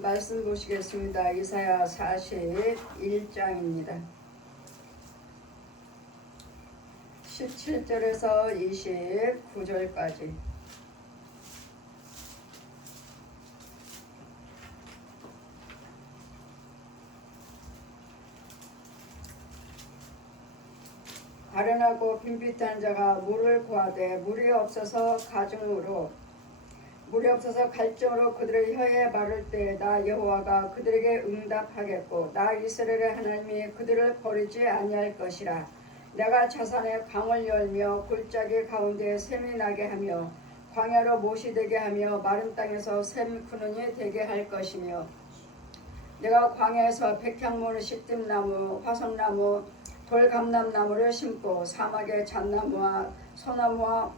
말씀 보시겠습니다. 이사야 41장입니다. 17절에서 29절까지. 가련하고 빈빛한 자가 물을 구하되 물이 없어서 갈증으로 그들의 혀에 마를 때 나 여호와가 그들에게 응답하겠고 나 이스라엘의 하나님이 그들을 버리지 아니할 것이라. 내가 자산에 강을 열며 골짜기 가운데 샘이 나게 하며 광야로 못이 되게 하며 마른 땅에서 샘 근원이 되게 할 것이며 내가 광야에서 백향문 시뜸나무 화석나무 돌감람나무를 심고 사막에 잣나무와 소나무와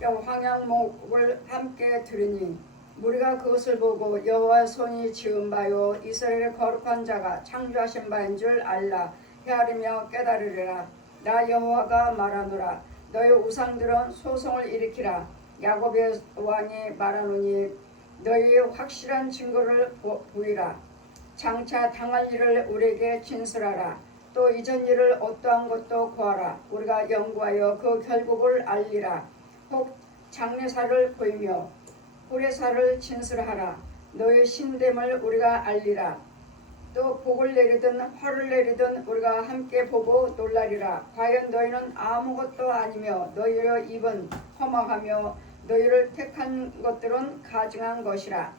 황양목을 함께 두리니 우리가 그것을 보고 여호와의 손이 지은 바요 이스라엘의 거룩한 자가 창조하신 바인 줄 알라 헤아리며 깨달으리라. 나 여호와가 말하노라. 너희 우상들은 소송을 일으키라. 야곱의 왕이 말하노니 너희 확실한 증거를 보이라. 장차 당할 일을 우리에게 진술하라. 또 이전 일을 어떠한 것도 구하라. 우리가 연구하여 그 결국을 알리라. 혹 장례사를 보이며 후례사를 진술하라. 너의 신됨을 우리가 알리라. 또 복을 내리든 화를 내리든 우리가 함께 보고 놀라리라. 과연 너희는 아무것도 아니며 너희의 입은 허망하며 너희를 택한 것들은 가증한 것이라.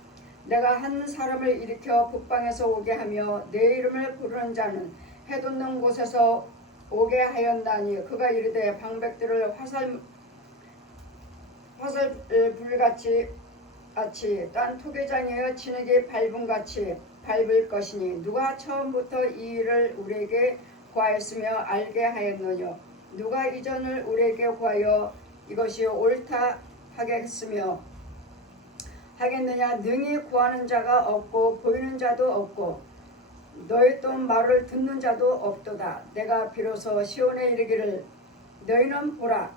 내가 한 사람을 일으켜 북방에서 오게 하며 내 이름을 부르는 자는 해돋는 곳에서 오게 하였나니 그가 이르되 방백들을 화살불같이 딴 토개장이여 진흙이 밟음같이 밟을 것이니 누가 처음부터 이 일을 우리에게 구하였으며 알게 하였느냐. 누가 이전을 우리에게 구하여 이것이 옳다 하겠느냐. 능히 구하는 자가 없고 보이는 자도 없고 너희 또 말을 듣는 자도 없도다. 내가 비로소 시온에 이르기를 너희는 보라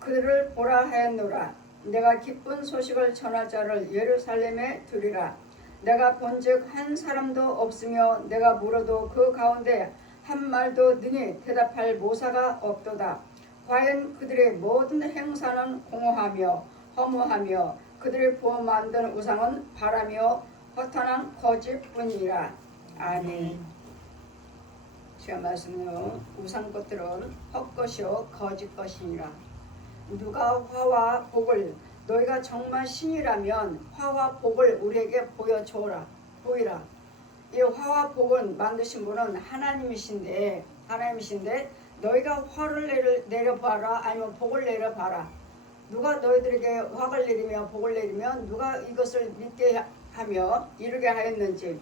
그들을 보라 하였노라. 내가 기쁜 소식을 전할 자를 예루살렘에 두리라. 내가 본즉 한 사람도 없으며 내가 물어도 그 가운데 한 말도 능히 대답할 모사가 없도다. 과연 그들의 모든 행사는 공허하며 허무하며 그들이 부어 만든 우상은 바라며 허탄한 거짓뿐이라. 아멘. 주의 말씀으로 우상 것들은 헛것이요 거짓 것이니라. 누가 화와 복을 너희가 정말 신이라면 화와 복을 우리에게 보이라. 이 화와 복은 만드신 분은 하나님이신데 너희가 화를 내려봐라 아니면 복을 내려봐라. 누가 너희들에게 화를 내리며 복을 내리면 누가 이것을 믿게 하며 이루게 하였는지.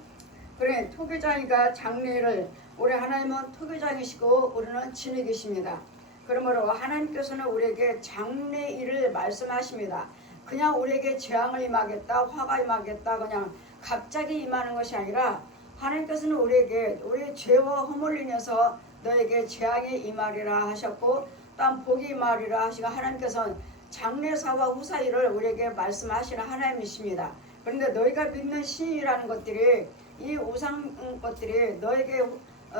그래 토기장이가 장래를 우리 하나님은 토기장이시고 우리는 진흙이십니다. 그러므로 하나님께서는 우리에게 장래일을 말씀하십니다. 그냥 우리에게 재앙을 임하겠다 화가 임하겠다 그냥 갑자기 임하는 것이 아니라 하나님께서는 우리에게 우리의 죄와 허물을 인해서 너에게 재앙이 임하리라 하셨고 또한 복이 임하리라 하시고 하나님께서는 장래사와 후사일을 우리에게 말씀하시는 하나님이십니다. 그런데 너희가 믿는 신이라는 것들이 이 우상 것들이 너에게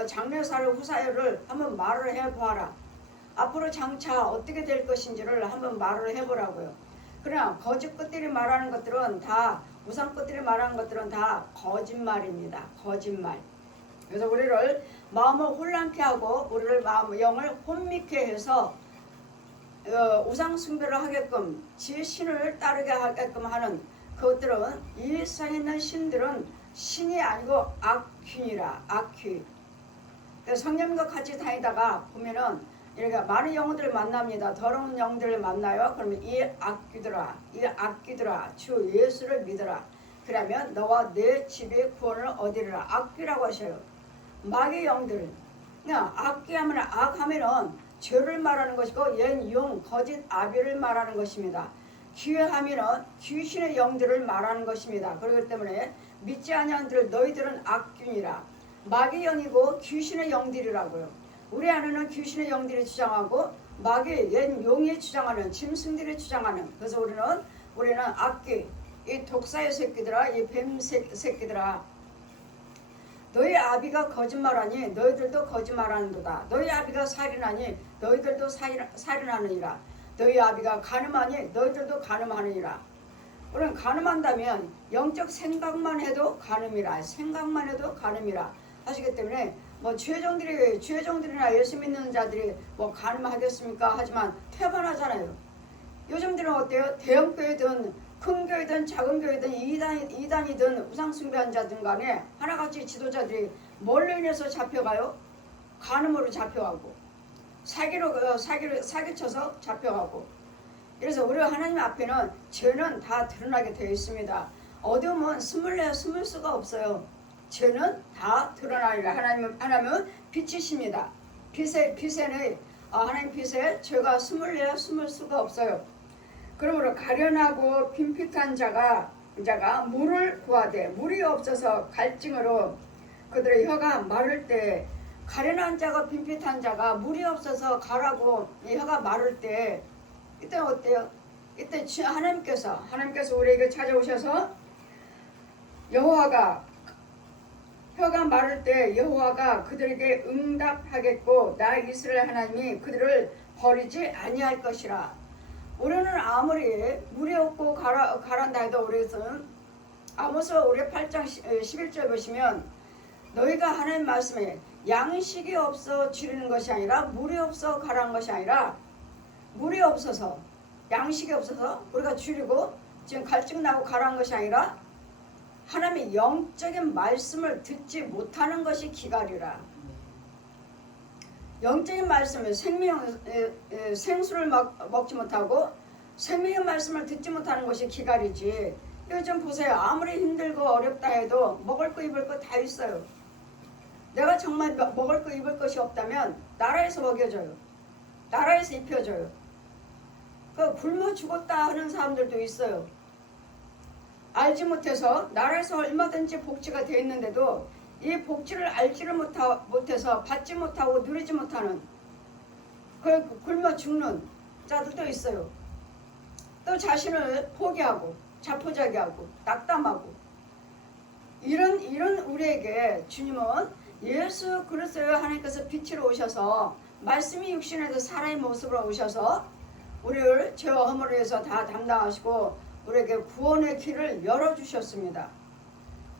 장래사를 후사일을 한번 말을 해보아라. 앞으로 장차 어떻게 될 것인지를 한번 말을 해보라고요. 그러나 거짓 것들이 말하는 것들은 다 우상 것들이 말하는 것들은 다 거짓말입니다. 거짓말. 그래서 우리를 마음을 혼란케 하고 우리를 영을 혼미케 해서 우상 숭배를 하게끔 지 신을 따르게 하게끔 하는 그것들은 이 세상에 있는 신들은 신이 아니고 악귀니라. 악귀. 성령과 같이 다니다가 보면은 이렇게 많은 영혼들을 만납니다. 더러운 영들을 만나요. 그러면 이 악귀들아 주 예수를 믿어라. 그러면 너와 내 집의 구원을 얻으리라. 악귀라고 하셔요. 마귀의 영들. 그냥 악귀하면 악하면은 죄를 말하는 것이고 용 거짓 아비를 말하는 것입니다. 기회하면은 귀신의 영들을 말하는 것입니다. 그렇기 때문에 믿지 아니하는 너희들은 악귀니라. 마귀의 영이고 귀신의 영들이라고요. 우리 안에는 귀신의 영들이 주장하고 마귀 옛 용이 주장하는 짐승들이 주장하는. 그래서 우리는 악귀 이 독사의 새끼들아, 이 뱀 새끼들아, 너희 아비가 거짓말하니 너희들도 거짓말하는도다. 너희 아비가 살인하니 너희들도 살인하느니라. 너희 아비가 가늠하니 너희들도 가늠하느니라. 우리는 가늠한다면 영적 생각만 해도 가늠이라. 생각만 해도 가늠이라 하시기 때문에 뭐 주의종들이나 예수 믿는 자들이 뭐 가늠하겠습니까? 하지만 태반하잖아요. 요즘들은 어때요? 대형교회든 큰 교회든 작은 교회든 이단이든 우상숭배한 자든 간에 하나같이 지도자들이 뭘로 인해서 잡혀가요? 간음으로 잡혀가고 사기쳐서 잡혀가고. 그래서 우리 하나님 앞에는 죄는 다 드러나게 되어 있습니다. 어둠은 숨을 수가 없어요. 죄는 다 드러나리라. 하나님은 빛이십니다. 하나님 빛에 죄가 숨을 수가 없어요. 그러므로 가련하고 빈핍한 자가 물을 구하되 물이 없어서 갈증으로 그들의 혀가 마를 때, 가련한 자가 빈핍한 자가 물이 없어서 가라고 혀가 마를 때, 이때 어때요? 이때 하나님께서 우리에게 찾아오셔서 여호와가 혀가 마를 때 여호와가 그들에게 응답하겠고 나 이스라엘 하나님이 그들을 버리지 아니할 것이라. 우리는 아무리 물이 없고 가란다 해도 우리는 아모스 8장 11절 보시면 너희가 하나님 말씀에 양식이 없어 줄이는 것이 아니라 물이 없어 가라는 것이 아니라 물이 없어서 양식이 없어서 우리가 줄이고 지금 갈증 나고 가라는 것이 아니라 하나님의 영적인 말씀을 듣지 못하는 것이 기갈이라. 영적인 말씀을 생수를 먹지 못하고 생명의 말씀을 듣지 못하는 것이 기갈이지. 요즘 보세요. 아무리 힘들고 어렵다 해도 먹을 거 입을 거 다 있어요. 내가 정말 먹을 거 입을 것이 없다면 나라에서 먹여줘요. 나라에서 입혀줘요. 굶어 죽었다 하는 사람들도 있어요. 알지 못해서 나라에서 얼마든지 복지가 되어 있는데도 이 복지를 알지를 못해서 받지 못하고 누리지 못하는 굶어 죽는 자들도 있어요. 또 자신을 포기하고 자포자기하고 낙담하고 이런 우리에게 주님은 예수 그리스도의 하나님께서 빛으로 오셔서 말씀이 육신에서 사람의 모습으로 오셔서 우리를 죄와 허물을 위해서 다 담당하시고 우리에게 구원의 길을 열어주셨습니다.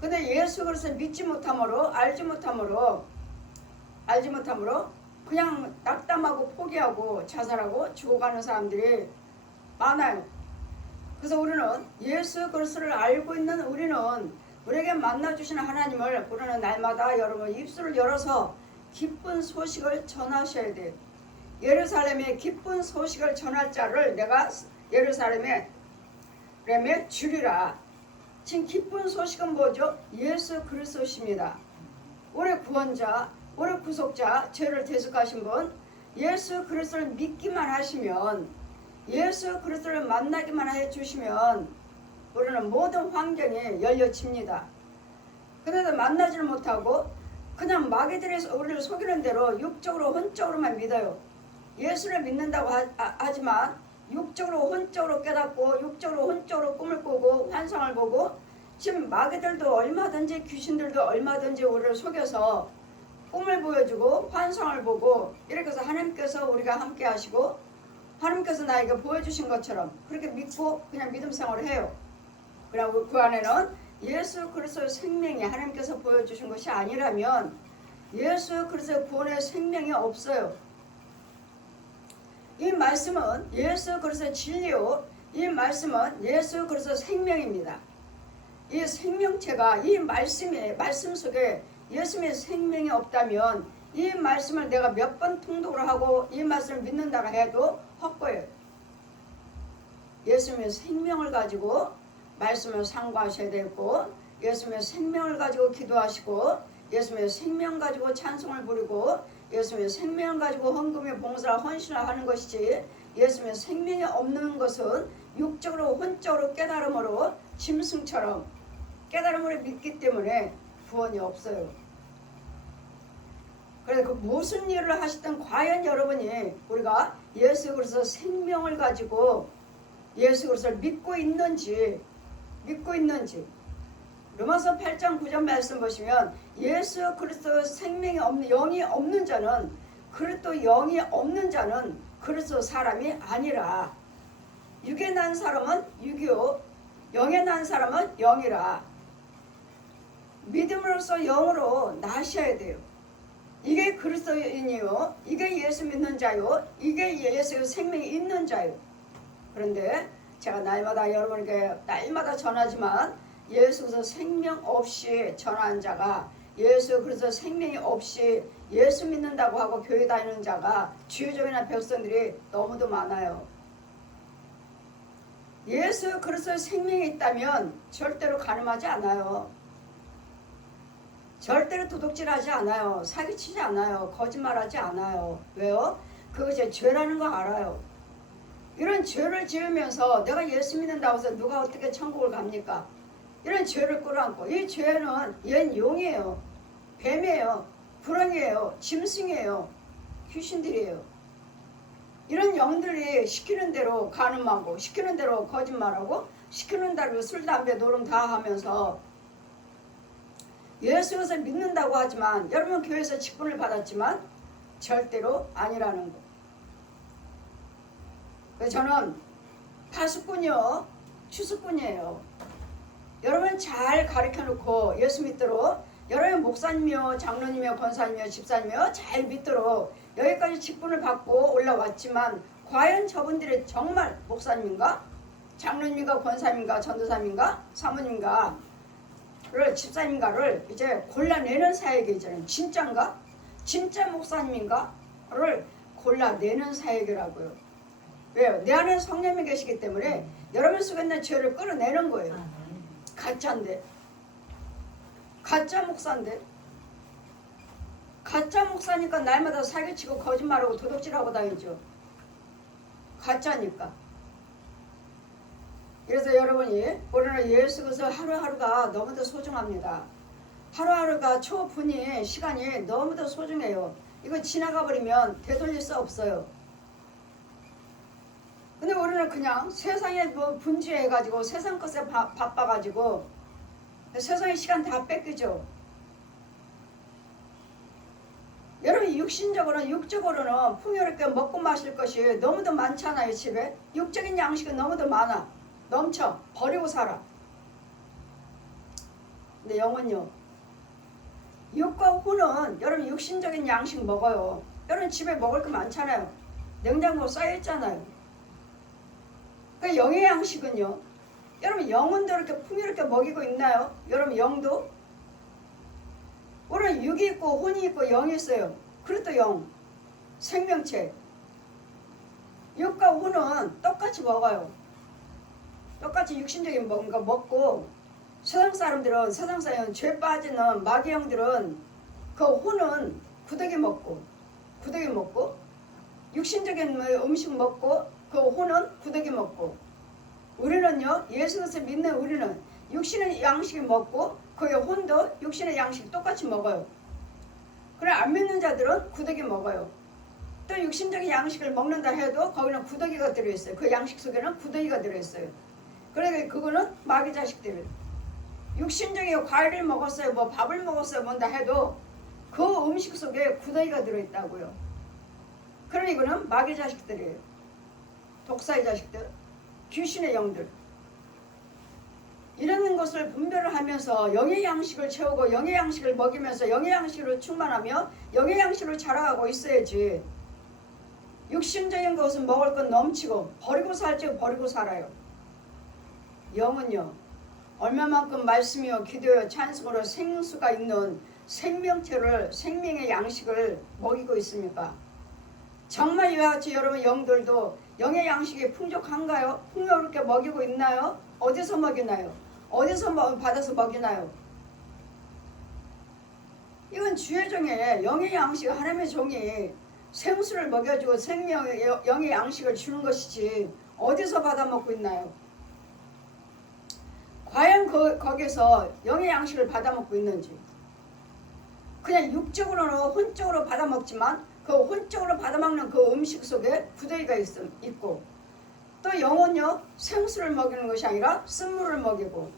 근데 예수 그리스도를 믿지 못함으로 알지 못함으로 그냥 낙담하고 포기하고 자살하고 죽어가는 사람들이 많아요. 그래서 우리는 예수 그리스도를 알고 있는 우리에게 만나주시는 하나님을 우리는 날마다 여러분 입술을 열어서 기쁜 소식을 전하셔야 돼요. 예루살렘에 기쁜 소식을 전할 자를 내가 예루살렘에 주리라. 지금 기쁜 소식은 뭐죠? 예수 그리스도십니다. 우리 구원자, 우리 구속자, 죄를 대속하신 분, 예수 그리스도를 믿기만 하시면, 예수 그리스도를 만나기만 해주시면 우리는 모든 환경이 열려집니다. 그런데 만나지를 못하고 그냥 마귀들이 우리를 속이는 대로 육적으로 혼적으로만 믿어요. 예수를 믿는다고 하지만 육적으로 혼적으로 깨닫고 육적으로 혼적으로 꿈을 꾸고 환상을 보고 지금 마귀들도 얼마든지 귀신들도 얼마든지 우리를 속여서 꿈을 보여주고 환상을 보고 이렇게 해서 하나님께서 우리가 함께 하시고 하나님께서 나에게 보여주신 것처럼 그렇게 믿고 그냥 믿음 생활을 해요. 그리고 그 안에는 예수 그리스도의 생명이 하나님께서 보여주신 것이 아니라면 예수 그리스도의 구원의 생명이 없어요. 이 말씀은 예수 그리스도의 진리요, 이 말씀은 예수 그리스도의 생명입니다. 이 생명체가 이 말씀 속에 예수님의 생명이 없다면 이 말씀을 내가 몇 번 통독을 하고 이 말씀을 믿는다고 해도 헛거예요. 예수님의 생명을 가지고 말씀을 상고하셔야 되고 예수님의 생명을 가지고 기도하시고 예수님의 생명 가지고 찬송을 부르고 예수님의 생명을 가지고 헌금에 봉사를 헌신을 하는 것이지 예수님의 생명이 없는 것은 육적으로 혼적으로 깨달음으로 짐승처럼 깨달음으로 믿기 때문에 구원이 없어요. 그래서 그 무슨 일을 하시든 과연 여러분이 우리가 예수 그리스도 생명을 가지고 예수 그리스도를 믿고 있는지 믿고 있는지. 로마서 8장 9절 말씀 보시면 예수 그리스도 생명이 없는 영이 없는 자는 그리스도 영이 없는 자는 그리스도 사람이 아니라 육에 난 사람은 육이요 영에 난 사람은 영이라. 믿음으로써 영으로 나셔야 돼요. 이게 그리스도인이요 이게 예수 믿는 자요 이게 예수 생명이 있는 자요. 그런데 제가 날마다 여러분에게 날마다 전하지만 예수 그리스도 생명 없이 전하는 자가 예수 그리스도 생명이 없이 예수 믿는다고 하고 교회 다니는 자가 주요종이나 백성들이 너무도 많아요. 예수 그리스도의 생명이 있다면 절대로 가늠하지 않아요. 절대로 도둑질하지 않아요. 사기치지 않아요. 거짓말하지 않아요. 왜요? 그것이 죄라는 거 알아요. 이런 죄를 지으면서 내가 예수 믿는다고 해서 누가 어떻게 천국을 갑니까? 이런 죄를 끌어안고 이 죄는 옛 용이에요. 뱀이에요. 구렁이에요. 짐승이에요. 귀신들이에요. 이런 영들이 시키는 대로 간음하고 시키는 대로 거짓말하고 시키는 대로 술 담배 노름 다 하면서 예수를 믿는다고 하지만 여러분 교회에서 직분을 받았지만 절대로 아니라는 거. 그래서 저는 파수꾼이요 추수꾼이에요. 여러분 잘 가르쳐놓고 예수 믿도록 여러분 목사님이요 장로님이요 권사님이요 집사님이요 잘 믿도록 여기까지 직분을 받고 올라왔지만 과연 저분들이 정말 목사님인가 장로님인가 권사님인가 전도사님인가 사모님인가 를 집사님가를 이제 골라내는 사역이잖아요. 진짜인가? 진짜 목사님인가?를 골라내는 사역이라고요. 왜요? 내 안에 성령이 계시기 때문에 여러분 속에 있는 죄를 끌어내는 거예요. 가짜인데 가짜 목사인데 가짜 목사니까 날마다 사기치고 거짓말하고 도둑질하고 다니죠. 가짜니까. 그래서 여러분이 우리는 예수 그리스도 하루하루가 너무도 소중합니다. 하루하루가 초분이 시간이 너무도 소중해요. 이거 지나가 버리면 되돌릴 수 없어요. 근데 우리는 그냥 세상에 뭐 분주해가지고 세상 것에 바빠가지고 세상의 시간 다 뺏기죠. 여러분 육신적으로는 육적으로는 풍요롭게 먹고 마실 것이 너무도 많잖아요. 집에 육적인 양식은 너무도 많아. 넘쳐 버리고 살아. 근데 영은요 육과 후는 여러분 육신적인 양식 먹어요. 여러분 집에 먹을 거 많잖아요. 냉장고 쌓여있잖아요. 그 영의 양식은요 여러분 영혼도 이렇게 풍요롭게 먹이고 있나요? 여러분 영도 우리는 육이 있고 혼이 있고 영이 있어요. 그것도 영 생명체 육과 후는 똑같이 먹어요. 똑같이 육신적인 뭔가 먹고 세상 사람은 죄 빠지는 마귀 형들은 그 혼은 구더기 먹고 육신적인 음식 먹고 그 혼은 구더기 먹고 우리는요 예수 그리스도 믿는 우리는 육신의 양식을 먹고 그 혼도 육신의 양식 똑같이 먹어요. 그래 안 믿는 자들은 구더기 먹어요. 또 육신적인 양식을 먹는다 해도 거기는 구더기가 들어있어요. 그 양식 속에는 구더기가 들어있어요. 그러니까 그거는 마귀 자식들. 육신적인 과일을 먹었어요. 뭐 밥을 먹었어요. 뭔다 해도 그 음식 속에 구더기가 들어있다고요. 그러니 이거는 마귀 자식들이에요. 독사의 자식들. 귀신의 영들. 이런 것을 분별을 하면서 영의 양식을 채우고 영의 양식을 먹이면서 영의 양식으로 충만하며 영의 양식으로 자라가고 있어야지. 육신적인 것은 먹을 건 넘치고 버리고 살지 버리고 살아요. 영은요 얼마만큼 말씀이요 기도요 찬송으로 생수가 있는 생명체를 생명의 양식을 먹이고 있습니까? 정말 이와 같이 여러분 영들도 영의 양식이 풍족한가요? 풍요롭게 먹이고 있나요? 어디서 먹이나요? 어디서 받아서 먹이나요? 이건 주의 종에 영의 양식 하나님의 종이 생수를 먹여주고 생명의 영의 양식을 주는 것이지 어디서 받아 먹고 있나요? 과연 거기서 영의 양식을 받아 먹고 있는지. 그냥 육적으로는 혼적으로 받아 먹지만 그 혼적으로 받아 먹는 그 음식 속에 구더기가 있고 또 영혼요 생수를 먹이는 것이 아니라 쓴물을 먹이고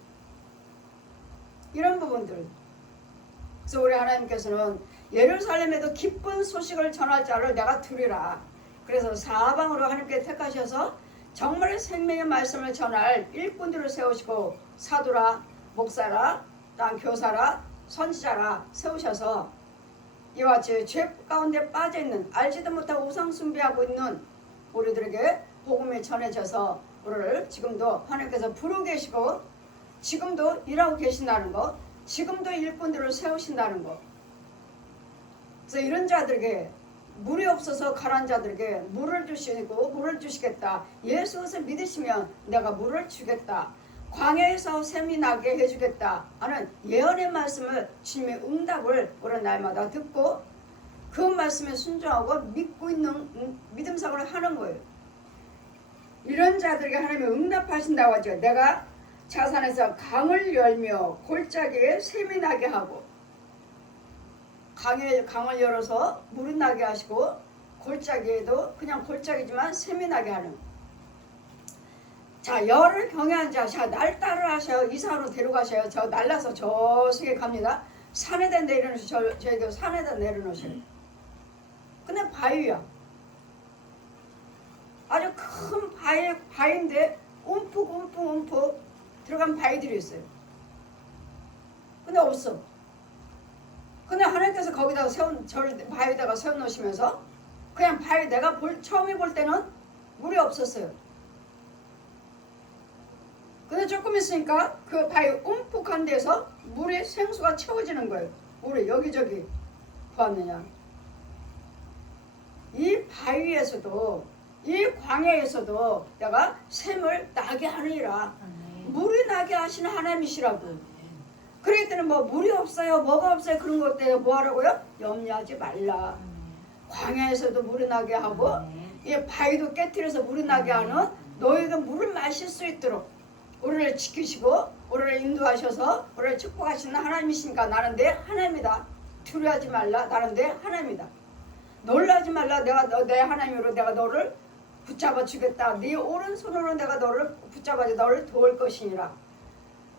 이런 부분들. 그래서 우리 하나님께서는 예루살렘에도 기쁜 소식을 전할 자를 내가 두리라. 그래서 사방으로 하나님께 택하셔서 정말 생명의 말씀을 전할 일꾼들을 세우시고 사도라, 목사라, 또 교사라, 선지자라 세우셔서 이와 같이 죄 가운데 빠져있는 알지도 못하고 우상 숭배하고 있는 우리들에게 복음이 전해져서 우리를 지금도 하나님께서 부르고 계시고 지금도 일하고 계신다는 것, 지금도 일꾼들을 세우신다는 것. 그래서 이런 자들에게 물이 없어서 가라앉은 자들에게 물을 주시고 물을 주시겠다. 예수를 믿으시면 내가 물을 주겠다. 광야에서 샘이 나게 해주겠다 하는 예언의 말씀을 주님의 응답을 우리는 날마다 듣고 그 말씀에 순종하고 믿고 있는 믿음생활을 하는 거예요. 이런 자들에게 하나님이 응답하신다고 하죠. 내가 자산에서 강을 열며 골짜기에 샘이 나게 하고 강을 열어서 물이 나게 하시고 골짜기에도 그냥 골짜기지만 샘이 나게 하는. 자, 열을 경외한 자, 자, 날 따라하셔요. 이산으로 데려가셔요. 저 날라서 저승에 갑니다. 산에다 내려놓으셔. 저희도 산에다 내려놓으셔요. 근데 바위야. 아주 큰 바위인데 움푹 들어간 바위들이 있어요. 근데 없어. 근데 하나님께서 거기다가 저를 바위에다가 세워놓으시면서 그냥 바위 내가 처음에 볼 때는 물이 없었어요. 근데 조금 있으니까 그 바위 움푹한 데서 물의 생수가 채워지는 거예요. 물이 여기저기 보았느냐. 이 바위에서도 이 광야에서도 내가 샘을 나게 하느니라. 물이 나게 하시는 하나님이시라고. 그러기 때문에 뭐 물이 없어요 뭐가 없어요 그런 것 때문에 뭐 하라고요? 염려하지 말라. 광야에서도 물이 나게 하고 이 바위도 깨트려서 물이 나게 하는 너희가 물을 마실 수 있도록 우리를 지키시고 우리를 인도하셔서 우리를 축복하시는 하나님이시니까 나는 내 하나님이다. 두려워하지 말라. 나는 내 하나님이다. 놀라지 말라. 내가 내 하나님으로 내가 너를 붙잡아 주겠다. 네 오른손으로 내가 너를 붙잡아 너를 도울 것이니라.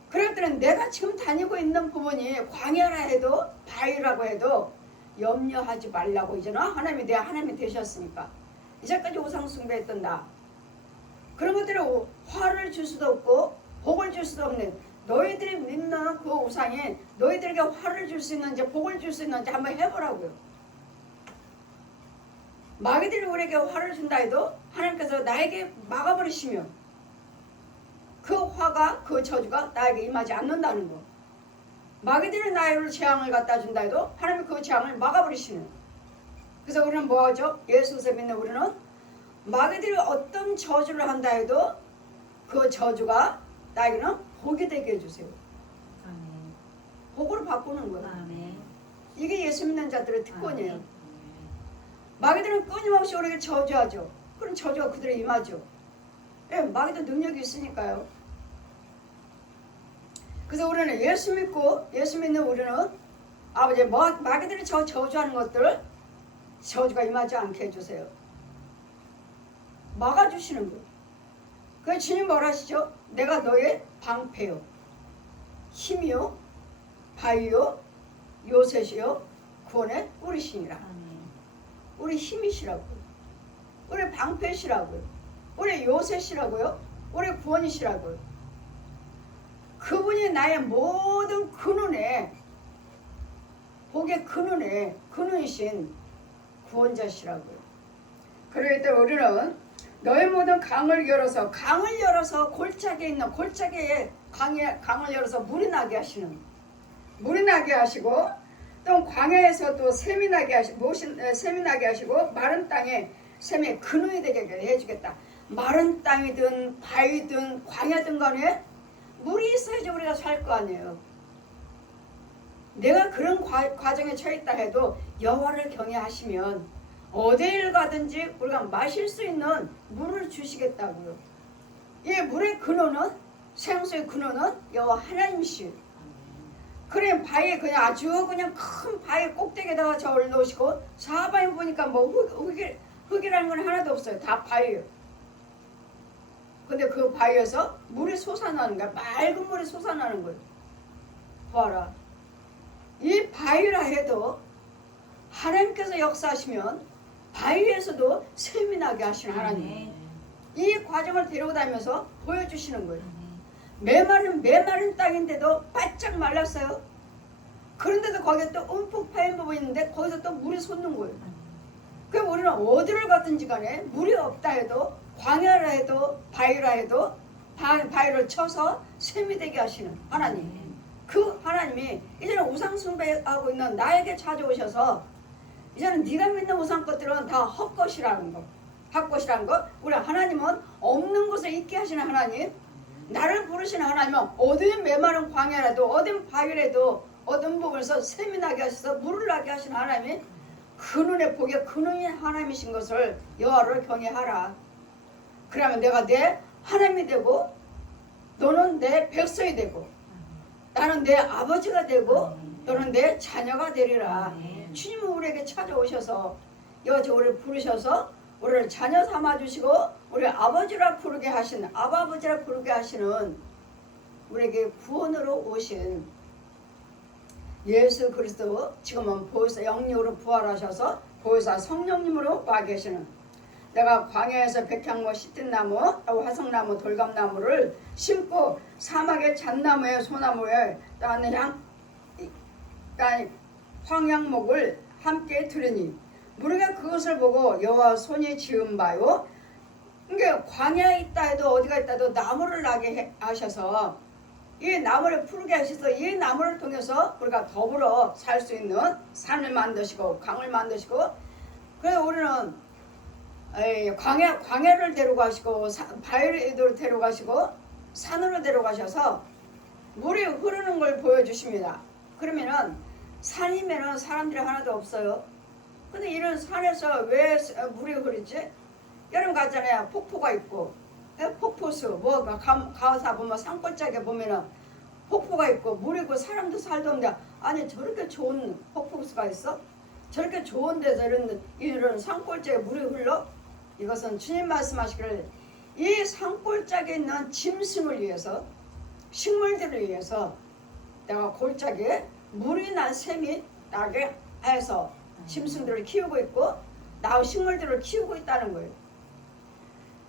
그럴 때는 내가 지금 다니고 있는 부분이 광야라 해도 바위라고 해도 염려하지 말라고. 이제는 하나님이 내 하나님이 되셨으니까. 이제까지 우상 숭배했던 나 그런 것들이 화를 줄 수도 없고 복을 줄 수도 없는 너희들이 믿는 그 우상이 너희들에게 화를 줄 수 있는지 복을 줄 수 있는지 한번 해보라고요. 마귀들이 우리에게 화를 준다 해도 하나님께서 나에게 막아버리시면 그 화가 그 저주가 나에게 임하지 않는다는 거. 마귀들이 나를 재앙을 갖다 준다 해도 하나님이 그 재앙을 막아버리시는. 그래서 우리는 뭐하죠? 예수를 믿는 우리는 마귀들이 어떤 저주를 한다 해도 그 저주가 나에게는 복이 되게 해주세요. 아멘. 복으로 바꾸는 거예요. 아멘. 이게 예수 믿는 자들의 특권이에요. 아멘. 마귀들은 끊임없이 우리에게 저주하죠. 그럼 저주가 그들에 임하죠. 예, 마귀도 능력이 있으니까요. 그래서 우리는 예수 믿고 예수 믿는 우리는 아버지 마귀들이 저주하는 것들 저주가 임하지 않게 해주세요. 막아주시는 거예요. 그 주님 뭐라 하시죠? 내가 너의 방패요 힘이요 바위요 요새시요 구원의 뿌리시니라. 우리 힘이시라고요. 우리 방패시라고요. 우리 요새시라고요. 우리 구원이시라고요. 그분이 나의 모든 근원에 복의 근원이신 구원자시라고요. 그러기 때문에 우리는 너의 모든 강을 열어서 골짜기에 있는 골짜기에 강을 열어서 물이 나게 하시고 또 광야에서 또 샘이 나게 하시고 마른 땅에 샘의 근원이 되게 해주겠다. 마른 땅이든 바위든 광야든 간에 물이 있어야지 우리가 살 거 아니에요. 내가 그런 과정에 처했다 해도 여호와를 경외하시면 어디를 가든지 우리가 마실 수 있는 물을 주시겠다고요. 이 물의 근원은 생수의 근원은 여호와 하나님이시요. 그래 바위에 그냥 아주 그냥 큰 바위 꼭대기에다가 저를 놓으시고 사방에 보니까 뭐 흙이라는 건 하나도 없어요. 다 바위예요. 근데 그 바위에서 물이 솟아나는 거야. 맑은 물이 솟아나는 거예요. 봐라. 이 바위라 해도 하나님께서 역사하시면 바위에서도 샘이 나게 하시는 하나님. 이 과정을 데리고 다니면서 보여주시는 거예요. 메마른 땅인데도 바짝 말랐어요. 그런데도 거기에 또 움푹 파인 부분이 있는데 거기서 또 물이 솟는 거예요. 그럼 우리는 어디를 가든지 간에 물이 없다 해도 광야라 해도 바위라 해도 바위를 쳐서 샘이 되게 하시는 하나님. 그 하나님이 이제는 우상 숭배하고 있는 나에게 찾아오셔서 이제는 네가 믿는 우상 것들은 다 헛것이라는 거. 헛것이라는 거. 우리 하나님은 없는 곳에 있게 하시는 하나님. 나를 부르시는 하나님은 어떤 메마른 광야라도 어떤 바위라도 어떤 부분에서 샘이 나게 하셔서 물을 나게 하시는 하나님이 그 눈에 보기에 그 눈이 하나님이신 것을 여호와를 경외하라. 그러면 내가 내 하나님이 되고 너는 내 백성이 되고 나는 내 아버지가 되고 너는 내 자녀가 되리라. 주님은 우리에게 찾아오셔서 여기서 우리를 부르셔서 우리를 자녀 삼아주시고 우리 아버지라 부르게 하시는 아버지라 부르게 하시는 우리에게 구원으로 오신 예수 그리스도 지금은 보혜사 영육으로 부활하셔서 보혜사 성령님으로 와 계시는 내가 광야에서 백향목 시뜬나무 화성나무 돌감나무를 심고 사막의 잣나무에 소나무에 황양목을 함께 들으니 우리가 그것을 보고 여호와 손이 지은 바요. 그러니까 광야에 있다 해도 어디가 있다 해도 나무를 나게 하셔서 이 나무를 푸르게 하셔서 이 나무를 통해서 우리가 더불어 살 수 있는 산을 만드시고 강을 만드시고 그래서 우리는 광야를 데려가시고 바위를 데려가시고 산으로 데려가셔서 물이 흐르는 걸 보여주십니다. 그러면은 산이면은 사람들이 하나도 없어요. 근데 이런 산에서 왜 물이 흐르지? 여러분 가잖아요. 폭포가 있고 폭포수 뭐 가사 보면 산골짜기에 보면은 폭포가 있고 물이 있고 사람도 살도 없는데 아니 저렇게 좋은 폭포수가 있어? 저렇게 좋은 데서 이런 산골짜기에 물이 흘러? 이것은 주님 말씀하시기를 이 산골짜기에 있는 짐승을 위해서 식물들을 위해서 내가 골짜기에 물이 난 샘이 나게 해서 짐승들을 키우고 있고 나 식물들을 키우고 있다는 거예요.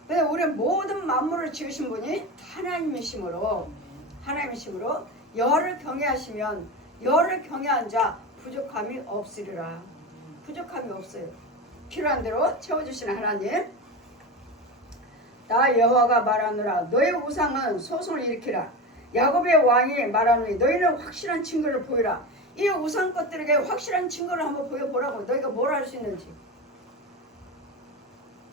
그래서 우리 모든 만물을 지으신 분이 하나님이심으로 여호와를 경외하시면 여호와를 경외한 자 부족함이 없으리라. 부족함이 없어요. 필요한 대로 채워주시는 하나님. 나 여호와가 말하노라 너의 우상은 소송을 일으키라. 야곱의 왕이 말하노니 너희는 확실한 증거를 보이라. 이 우상 것들에게 확실한 증거를 한번 보여보라고. 너희가 뭘 할 수 있는지.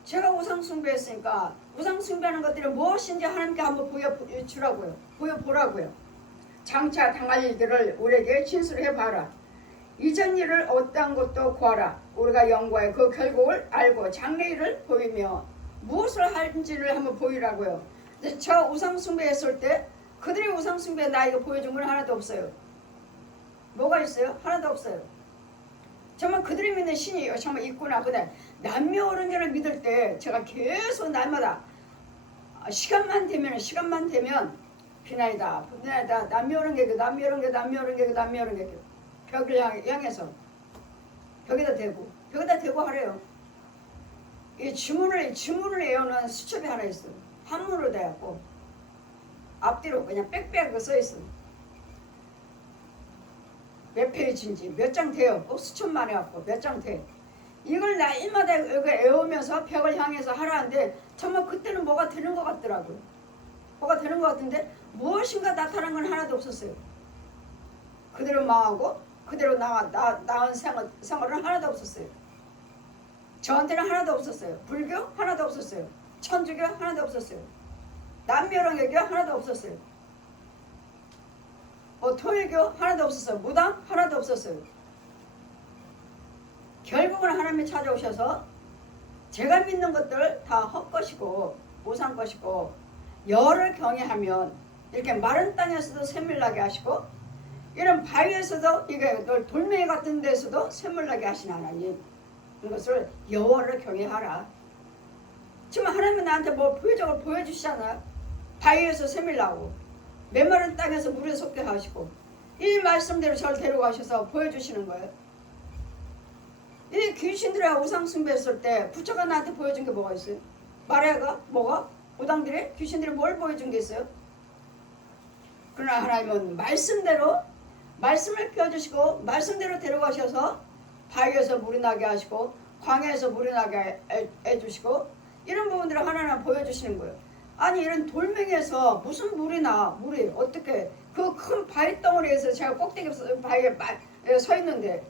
제가 우상 숭배했으니까 우상 숭배하는 것들이 무엇인지 하나님께 한번 보여주라고요. 보여보라고요. 장차 당할 일들을 우리에게 진술해봐라. 이전 일을 어떠한 것도 구하라. 우리가 연구하여 그 결국을 알고 장래일을 보이며 무엇을 할지를 한번 보이라고요. 저 우상 숭배했을 때 그들이 우상 숭배 나에게 보여준 건 하나도 없어요. 뭐가 있어요? 하나도 없어요. 정말 그들이 믿는 신이 정말 있구나. 근데 남녀어른들을 믿을 때 제가 계속 날마다 시간만 되면 비나이다 남녀어른개교 벽을 향해서 벽에다 대고 하래요. 이 주문을 외우는 수첩이 하나 있어요. 한문으로 되었고 앞뒤로 그냥 빽빽하게 써있어요. 몇 페이지인지 몇 장 돼요. 꼭 수천만 해갖고 몇 장 돼. 이걸 날마다 외우면서 벽을 향해서 하라는데 정말 그때는 뭐가 되는 것 같더라고요. 뭐가 되는 것 같은데 무엇인가 나타난 건 하나도 없었어요. 그대로 망하고 그대로 나은 생활은 하나도 없었어요. 저한테는 하나도 없었어요. 불교 하나도 없었어요. 천주교 하나도 없었어요. 남묘랑개교 하나도 없었어요. 토일교 하나도 없었어요. 무당 하나도 없었어요. 결국은 하나님이 찾아오셔서 제가 믿는 것들 다 헛것이고 우상 것이고 여를 경외하면 이렇게 마른 땅에서도 샘을 나게 하시고 이런 바위에서도 이게 돌멩이 같은 데서도 샘을 나게 하신 하나님 이것을 여호와를 경외하라. 지금 하나님은 나한테 뭐 표적을 보여주시잖아요. 바위에서 샘을 나오고 메마른 땅에서 물에 솟게 하시고 이 말씀대로 저를 데려가셔서 보여주시는 거예요. 이 귀신들의 우상 숭배했을 때 부처가 나한테 보여준 게 뭐가 있어요? 마리아가 뭐가? 무당들이? 귀신들이 뭘 보여준 게 있어요? 그러나 하나님은 말씀대로 말씀을 펴주시고 말씀대로 데려가셔서 바위에서 물이 나게 하시고 광야에서 물이 나게 해주시고 이런 부분들을 하나하나 보여주시는 거예요. 아니 이런 돌멩이에서 무슨 물이 나? 물이 어떻게 그 큰 바위 덩어리에서 제가 꼭대기 바위에 서 있는데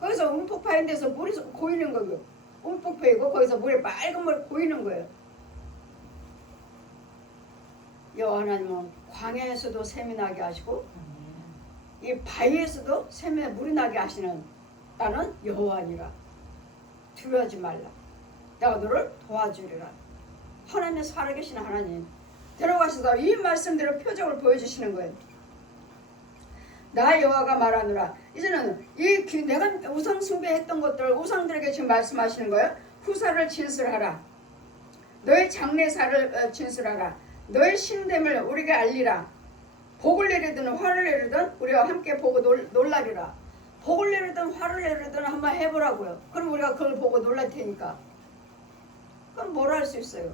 거기서 움푹 파인 데서 물이 고이는 거예요. 움푹 패이고 거기서 물에 빨간 물이 고이는 거예요. 여호와 하나님은 광야에서도 샘이 나게 하시고 이 바위에서도 샘에 물이 나게 하시는 나는 여호와니라. 두려워하지 말라. 내가 너를 도와주리라. 하나님의 살아계신 하나님 데려가셔서 이 말씀대로 표적을 보여주시는 거예요. 나 여호와가 말하노라. 이제는 내가 우상 숭배했던 것들 우상들에게 지금 말씀하시는 거예요. 후사를 진술하라. 너의 장래사를 진술하라. 너의 신됨을 우리에게 알리라. 복을 내리든 화를 내리든 우리와 함께 보고 놀라리라. 복을 내리든 화를 내리든 한번 해보라고요. 그럼 우리가 그걸 보고 놀랄 테니까. 그럼 뭘 할 수 있어요?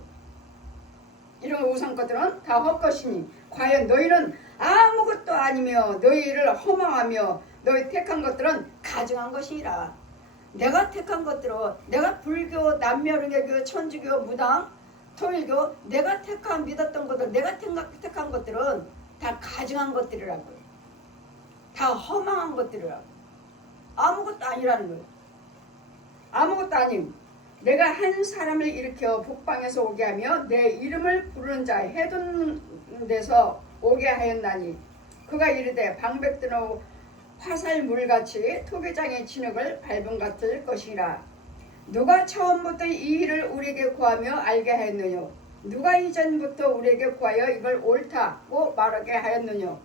이런 우상 것들은 다 헛것이니 과연 너희는 아무것도 아니며 너희를 허망하며 너희 택한 것들은 가증한 것이라. 내가 택한 것들은 내가 불교, 남멸응애교, 천주교, 무당, 통일교 내가 믿었던 것들 내가 택한 것들은 다 가증한 것들이라고요. 다 허망한 것들이라고. 아무것도 아니라는 거예요. 아무것도 아님. 내가 한 사람을 일으켜 북방에서 오게 하며 내 이름을 부르는 자 해둔 데서 오게 하였나니 그가 이르되 방백 드는 화살물같이 토기장의 진흙을 밟은 같을 것이라. 누가 처음부터 이 일을 우리에게 구하며 알게 하였느냐? 누가 이전부터 우리에게 구하여 이걸 옳다고 말하게 하였느냐?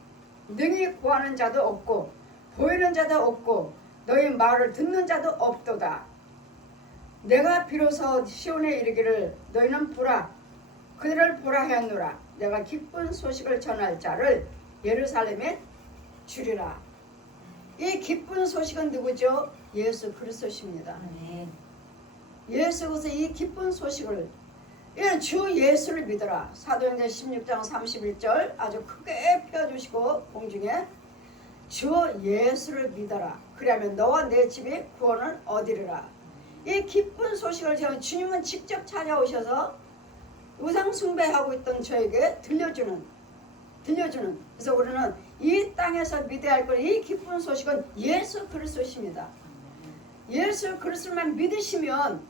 능히 구하는 자도 없고 보이는 자도 없고 너희 말을 듣는 자도 없도다. 내가 비로소 시온에 이르기를 너희는 보라 그들을 보라 하였노라. 내가 기쁜 소식을 전할 자를 예루살렘에 주리라. 이 기쁜 소식은 누구죠? 예수 그리스도십니다. 예수 그리스도 이 기쁜 소식을 이는 주 예수를 믿어라. 사도행전 16장 31절 아주 크게 펴주시고 공중에 주 예수를 믿어라. 그러면 너와 내 집이 구원을 얻으리라. 이 기쁜 소식을 주님은 직접 찾아오셔서 우상 숭배하고 있던 저에게 들려주는 그래서 우리는 이 땅에서 믿어야 할 것 이 기쁜 소식은 예수 그리스도십니다. 예수 그리스도만 믿으시면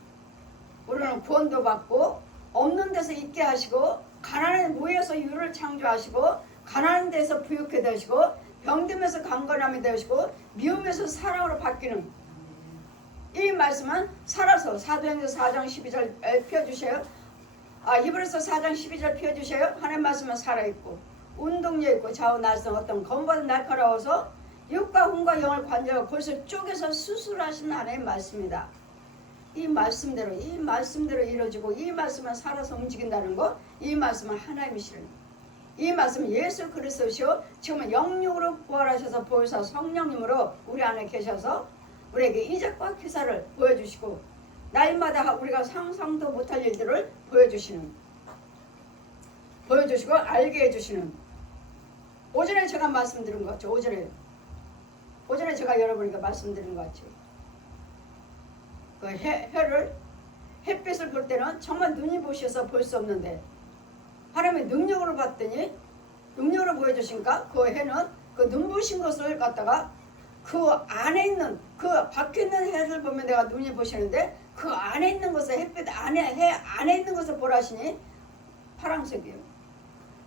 우리는 구원도 받고 없는 데서 있게 하시고 가난한 모여서 유를 창조하시고 가난한 데서 부유케 되시고 병듦에서 강건함이 되시고 미움에서 사랑으로 바뀌는 이 말씀은 살아서 사도행전 4장 12절 펴주세요. 히브리서 4장 12절 펴주세요. 하나님 말씀은 살아있고 운동력 있고 좌우 날선 어떤 검보다 날카로워서 육과 혼과 영을 관절하고 골수 쪼개서 수술하신 하나님 말씀이다. 이 말씀대로 이루어지고 이 말씀은 살아서 움직인다는 거 이 말씀은 하나님이시는 이 말씀은 예수 그리스도시요 지금은 영육으로 부활하셔서 보혜사 성령님으로 우리 안에 계셔서 우리에게 이적과 기사를 보여주시고 날마다 우리가 상상도 못할 일들을 보여주시고 알게 해주시는 오전에 제가 말씀드린 것 같죠. 오전에 제가 여러분에게 말씀드린 것 같죠. 그 햇빛을 볼 때는 정말 눈이 부셔서 볼 수 없는데 하나님의 능력으로 봤더니 능력으로 보여주신가 그 해는 그 눈부신 것을 갖다가 그 안에 있는 그 밖에 있는 해를 보면 내가 눈이 부시는데 그 안에 있는 것을 햇빛 해 안에 있는 것을 보라시니 파랑색이에요.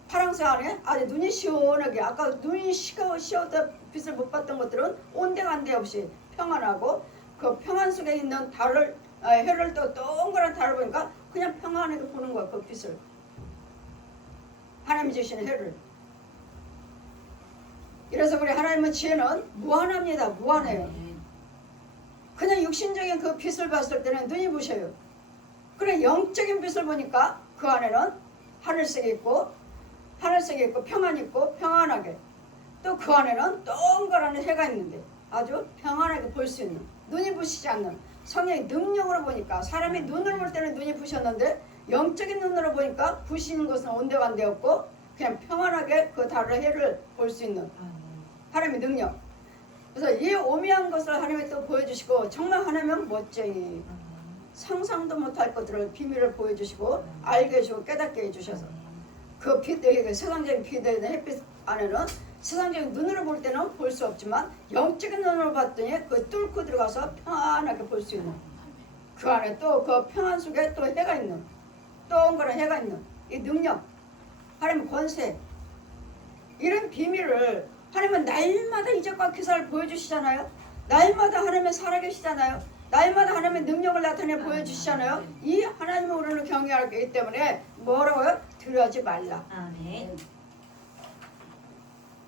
파랑색 안에 아주 눈이 시원하게 아까 눈이 시어다 빛을 못 봤던 것들은 온데간데 없이 평안하고 그 평안 속에 있는 달을 해를 또 동그란 달을 보니까 그냥 평안하게 보는 거야. 그 빛을 하나님이 주시는 해를. 이래서 우리 하나님의 지혜는 무한합니다. 무한해요. 그냥 육신적인 그 빛을 봤을 때는 눈이 부셔요. 그래 영적인 빛을 보니까 그 안에는 하늘색이 있고 평안이 있고 평안하게, 또 그 안에는 동그란 해가 있는데 아주 평안하게 볼 수 있는, 눈이 부시지 않는 성령의 능력으로 보니까, 사람이 눈으로 볼 때는 눈이 부셨는데 영적인 눈으로 보니까 부시는 것은 온데간데 없고 그냥 평안하게 그 다른 해를 볼 수 있는 하나님의 능력. 그래서 이 오묘한 것을 하나님이 또 보여주시고, 정말 하나님은 멋쟁이, 상상도 못할 것들을 비밀을 보여주시고 알게 해주고 깨닫게 해주셔서, 그 빛, 세상적인 빛에 대한 햇빛 안에는 세상적인 눈으로 볼 때는 볼 수 없지만 영적인 눈으로 봤더니 그 뚫고 들어가서 평안하게 볼 수 있는, 그 안에 또 그 평안 속에 또 해가 있는, 동그란 해가 있는 이 능력, 하나님의 권세, 이런 비밀을 하나님은 날마다 이적과 기사를 보여주시잖아요. 날마다 하나님은 살아계시잖아요. 날마다 하나님의 능력을 나타내 보여주시잖아요. 이 하나님을 우리는 경외하기 때문에 뭐라고요? 두려워하지 말라. 아멘.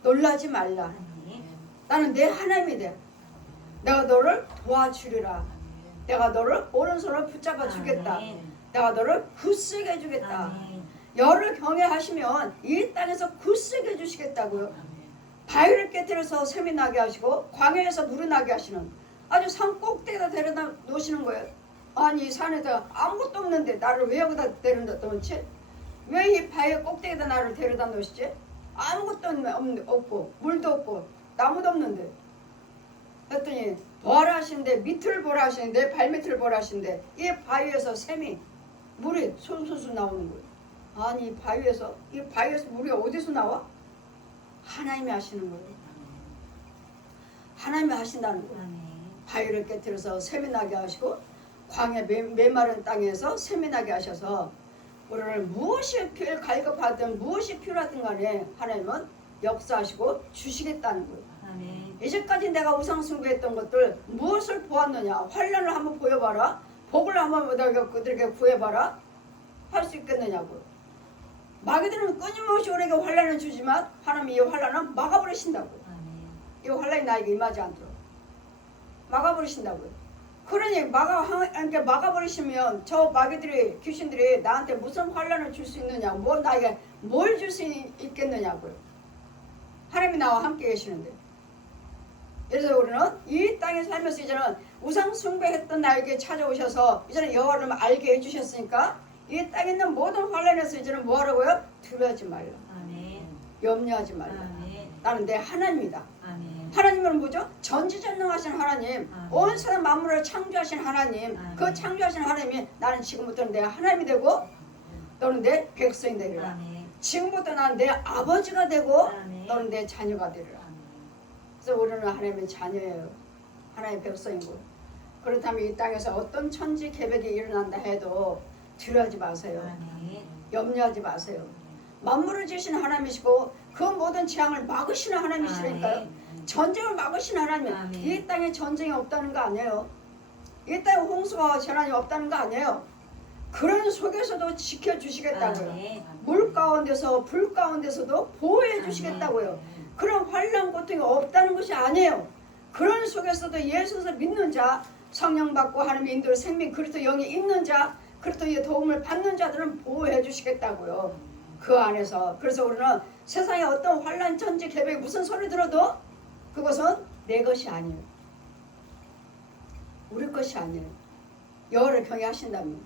놀라지 말라. 아멘. 나는 내 하나님이 돼. 내가 너를 도와주리라. 내가 너를 오른손으로 붙잡아 주겠다. 아멘. 내가 너를 굳세게 해주겠다. 아멘. 여를 경외하시면 이 땅에서 굳세게 해주시겠다고요. 바위를 깨뜨려서 샘이 나게 하시고 광야에서 물이 나게 하시는, 아주 산 꼭대기에다 데려다 놓으시는 거예요. 아니 이 산에서 아무것도 없는데 나를 왜 여기다 데려다 놓지? 왜 이 바위 꼭대기에다 나를 데려다 놓으시지? 아무것도 없고 물도 없고 나무도 없는데. 그랬더니 보라 하시는데, 밑을 보라 하시는데, 발밑을 보라 하시는데 이 바위에서 샘이, 물이 솔솔솔 나오는 거예요. 아니 이 바위에서 물이 어디서 나와? 하나님이 하시는 거예요. 하나님이 하신다는 거예요. 아멘. 바위를 깨뜨려서 샘이 나게 하시고 광야 메마른 땅에서 샘이 나게 하셔서 우리를 무엇이 갈급하든 무엇이 필요하든 간에 하나님은 역사하시고 주시겠다는 거예요. 아멘. 이제까지 내가 우상 숭배했던 것들 무엇을 보았느냐? 환란을 한번 보여봐라. 복을 한번 그들에게 구해봐라. 할 수 있겠느냐고요. 마귀들은 끊임없이 우리에게 환란을 주지만 하나님이 이 환란은 막아버리신다고요. 아멘. 이 환란이 나에게 임하지 않도록 막아버리신다고요. 그러니 막아버리시면 저 마귀들이, 귀신들이 나한테 무슨 환란을 줄 수 있느냐, 나에게 뭘 줄 수 있겠느냐고요. 하나님이 나와 함께 계시는데. 그래서 우리는 이 땅에 살면서 이제는 우상 숭배했던 나에게 찾아오셔서 이제는 여호와를 알게 해주셨으니까 이 땅에 있는 모든 환란에서 이제는 뭐하라고요? 두려워하지 말라. 아멘. 염려하지 말라. 아멘. 나는 내 하나님이다. 아멘. 하나님은 뭐죠? 전지전능하신 하나님, 아멘. 온 세상 만물을 창조하신 하나님, 아멘. 그 창조하신 하나님이 나는 지금부터는 내 하나님이 되고 너는 내 백성이 되리라. 아멘. 지금부터 나는 내 아버지가 되고 아멘. 너는 내 자녀가 되리라. 아멘. 그래서 우리는 하나님의 자녀예요. 하나님의 백성이고. 그렇다면 이 땅에서 어떤 천지 개벽이 일어난다 해도 두려워하지 마세요. 아멘. 염려하지 마세요. 만물을 지으신 하나님이시고 그 모든 재앙을 막으시는 하나님이시니까요. 아멘. 전쟁을 막으시는 하나님. 아멘. 이 땅에 전쟁이 없다는 거 아니에요. 이 땅에 홍수와 재난이 없다는 거 아니에요. 그런 속에서도 지켜주시겠다고요. 아멘. 물 가운데서 불 가운데서도 보호해 주시겠다고요. 그런 환난 고통이 없다는 것이 아니에요. 그런 속에서도 예수를 믿는 자, 성령 받고 하나님의 인도로 생명 그리스도 영이 있는 자, 그리스도의 도움을 받는 자들은 보호해 주시겠다고요. 그 안에서. 그래서 우리는 세상에 어떤 환난 천지 개벽이 무슨 소리 들어도 그것은 내 것이 아니에요. 우리 것이 아니에요. 여호와를 경외하신다면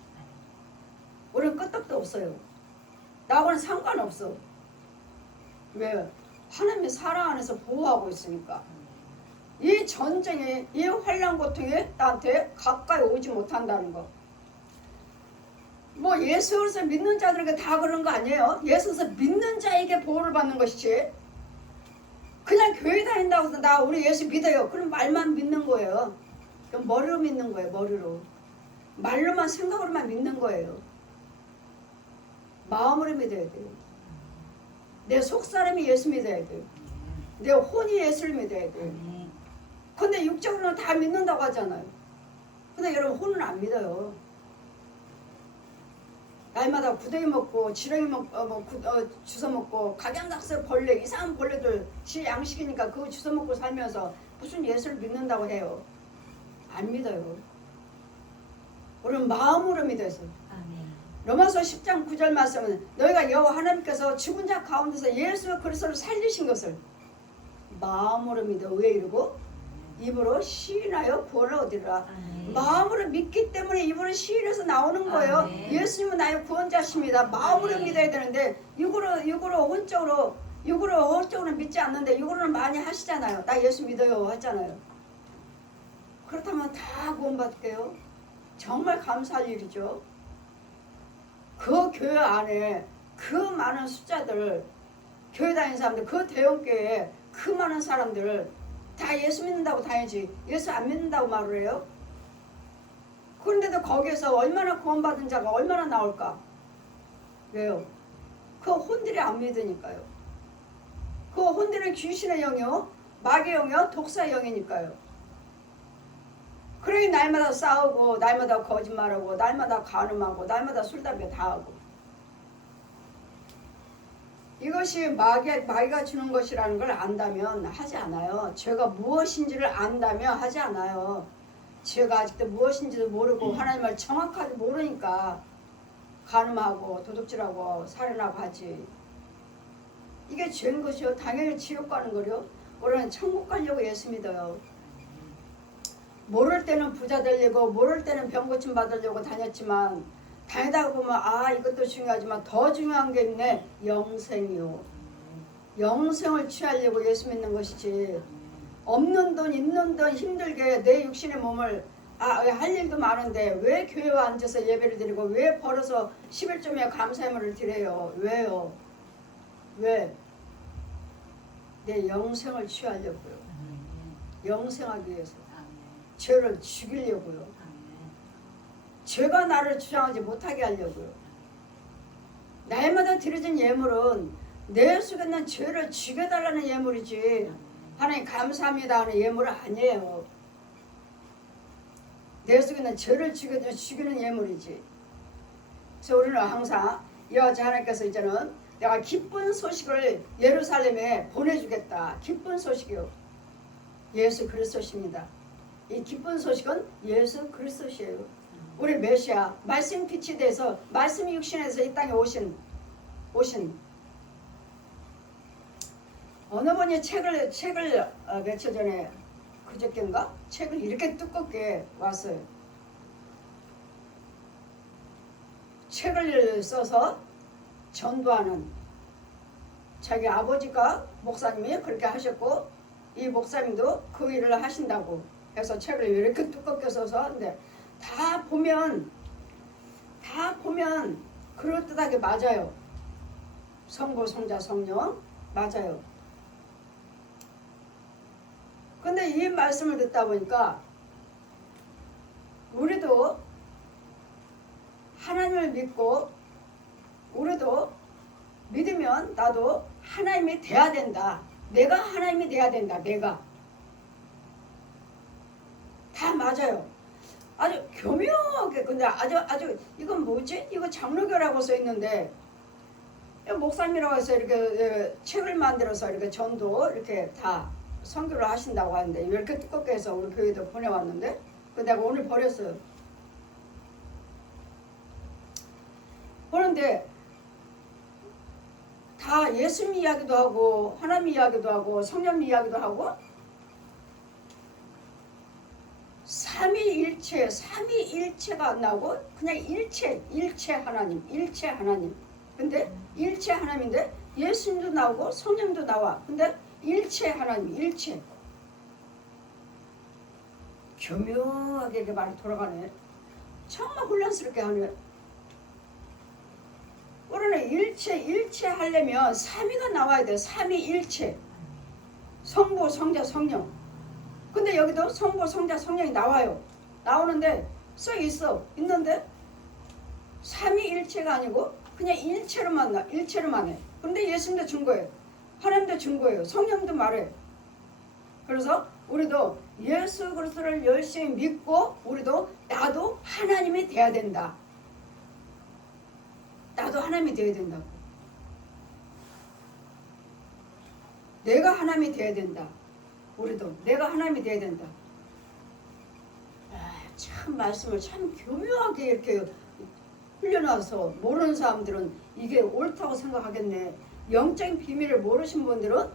우리는 끄떡도 없어요. 나하고는 상관없어. 왜? 하나님의 사랑 안에서 보호하고 있으니까. 이 전쟁에, 이 환난 고통에 나한테 가까이 오지 못한다는 거. 뭐 예수 그리스도 믿는 자들에게 다 그런 거 아니에요. 예수 그리스도 믿는 자에게 보호를 받는 것이지. 그냥 교회 다닌다고 해서 나 우리 예수 믿어요. 그럼 말만 믿는 거예요. 그럼 머리로 믿는 거예요. 머리로. 말로만 생각으로만 믿는 거예요. 마음으로 믿어야 돼요. 내 속사람이 예수 믿어야 돼요. 내 혼이 예수를 믿어야 돼요. 근데 육적으로는 다 믿는다고 하잖아요. 근데 여러분 혼은 안 믿어요. 날마다 구더기 먹고 지렁이 주워 먹고 각양각색 벌레, 이상한 벌레들 지 양식이니까 그거 주워 먹고 살면서 무슨 예수를 믿는다고 해요. 안 믿어요. 우리는 마음으로 믿어요. 아멘. 로마서 10장 9절 말씀은 너희가 여호와 하나님께서 죽은 자 가운데서 예수 그리스도를 살리신 것을 마음으로 믿어. 왜 이러고? 입으로 시인하여 구원을 얻으리라. 아멘. 마음으로 믿기 때문에 입으로 시인해서 나오는 거예요. 아멘. 예수님은 나의 구원자십니다. 마음으로 아멘. 믿어야 되는데 육으로 혼적으로 믿지 않는데 육으로는 많이 하시잖아요. 나 예수 믿어요 하잖아요. 그렇다면 다 구원받게요. 정말 감사할 일이죠. 그 교회 안에 그 많은 숫자들, 교회 다니는 사람들, 그 대형교회에 그 많은 사람들 다 예수 믿는다고 다니지 예수 안 믿는다고 말을 해요? 그런데도 거기에서 얼마나 구원받은 자가 얼마나 나올까? 왜요? 그 혼들이 안 믿으니까요. 그 혼들은 귀신의 영이요, 마귀의 영이요, 독사의 영이니까요. 그러니 날마다 싸우고 날마다 거짓말하고 날마다 간음하고 날마다 술 담배 다 하고, 이것이 마귀가 주는 것이라는 걸 안다면 하지 않아요. 죄가 무엇인지를 안다면 하지 않아요. 죄가 아직도 무엇인지도 모르고 하나님을 정확하게 모르니까 간음하고 도둑질하고 살인하고 하지. 이게 죄인 것이요. 당연히 지옥 가는 거요. 우리는 천국 가려고 예수 믿어요. 모를 때는 부자 되려고 모를 때는 병 고침 받으려고 다녔지만 다니다가 보면 이것도 중요하지만 더 중요한 게 있네. 영생이요. 영생을 취하려고 예수 믿는 것이지. 없는 돈 있는 돈 힘들게 내 육신의 몸을 할 일도 많은데 왜 교회에 앉아서 예배를 드리고 왜 벌어서 11조에 감사의물을 드려요. 왜요? 왜? 내 영생을 취하려고요. 영생하기 위해서. 죄를 죽이려고요. 죄가 나를 주장하지 못하게 하려고요. 날마다 드려진 예물은 내 속에 있는 죄를 죽여달라는 예물이지 하나님 감사합니다 하는 예물은 아니에요. 내 속에 있는 죄를 죽이는 예물이지. 그래서 우리는 항상 이와 같이 하나님께서 이제는 내가 기쁜 소식을 예루살렘에 보내주겠다. 기쁜 소식이요. 예수 그리스도십니다. 이 기쁜 소식은 예수 그리스도시에요. 우리 메시아 말씀 빛이 돼서 말씀이 육신에서 이 땅에 오신 어느 분이 책을 며칠 전에 그저께인가 책을 이렇게 두껍게 왔어요. 책을 써서 전도하는, 자기 아버지가 목사님이 그렇게 하셨고 이 목사님도 그 일을 하신다고 해서 책을 이렇게 두껍게 써서 하는데 다 보면 그럴듯하게 맞아요. 성부, 성자, 성령 맞아요. 근데 이 말씀을 듣다 보니까 우리도 하나님을 믿고 우리도 믿으면 나도 하나님이 돼야 된다. 내가 하나님이 돼야 된다. 내가 다 맞아요. 아주 교묘하게. 근데 아주 이건 뭐지? 이거 장로교라고 써 있는데 목사님이라고 해서 이렇게 책을 만들어서 이렇게 전도 이렇게 다 선교를 하신다고 하는데 이렇게 두껍게 해서 우리 교회도 보내왔는데 내가 오늘 버렸어요. 보는데 다 예수님 이야기도 하고 하나님 이야기도 하고 성령 이야기도 하고 삼위일체가 안 나오고 그냥 일체 하나님. 근데 일체 하나님인데 예수님도 나오고 성령도 나와. 근데 일체 하나님, 일체. 교묘하게 이렇게 말이 돌아가네. 정말 혼란스럽게 하네. 우리는 일체 하려면 삼위가 나와야 돼. 삼위일체. 성부, 성자, 성령. 근데 여기도 성부, 성자, 성령이 나와요. 나오는데 있는데 삼위일체가 아니고 그냥 일체로만 해. 그런데 예수님도 준 거예요. 하나님도 준 거예요. 성령도 말해. 그래서 우리도 예수 그리스도를 열심히 믿고 우리도 나도 하나님이 돼야 된다. 나도 하나님이 돼야 된다고. 내가 하나님이 돼야 된다. 우리도 내가 하나님이 돼야 된다. 참 말씀을 참 교묘하게 이렇게 흘려놔서 모르는 사람들은 이게 옳다고 생각하겠네. 영적인 비밀을 모르신 분들은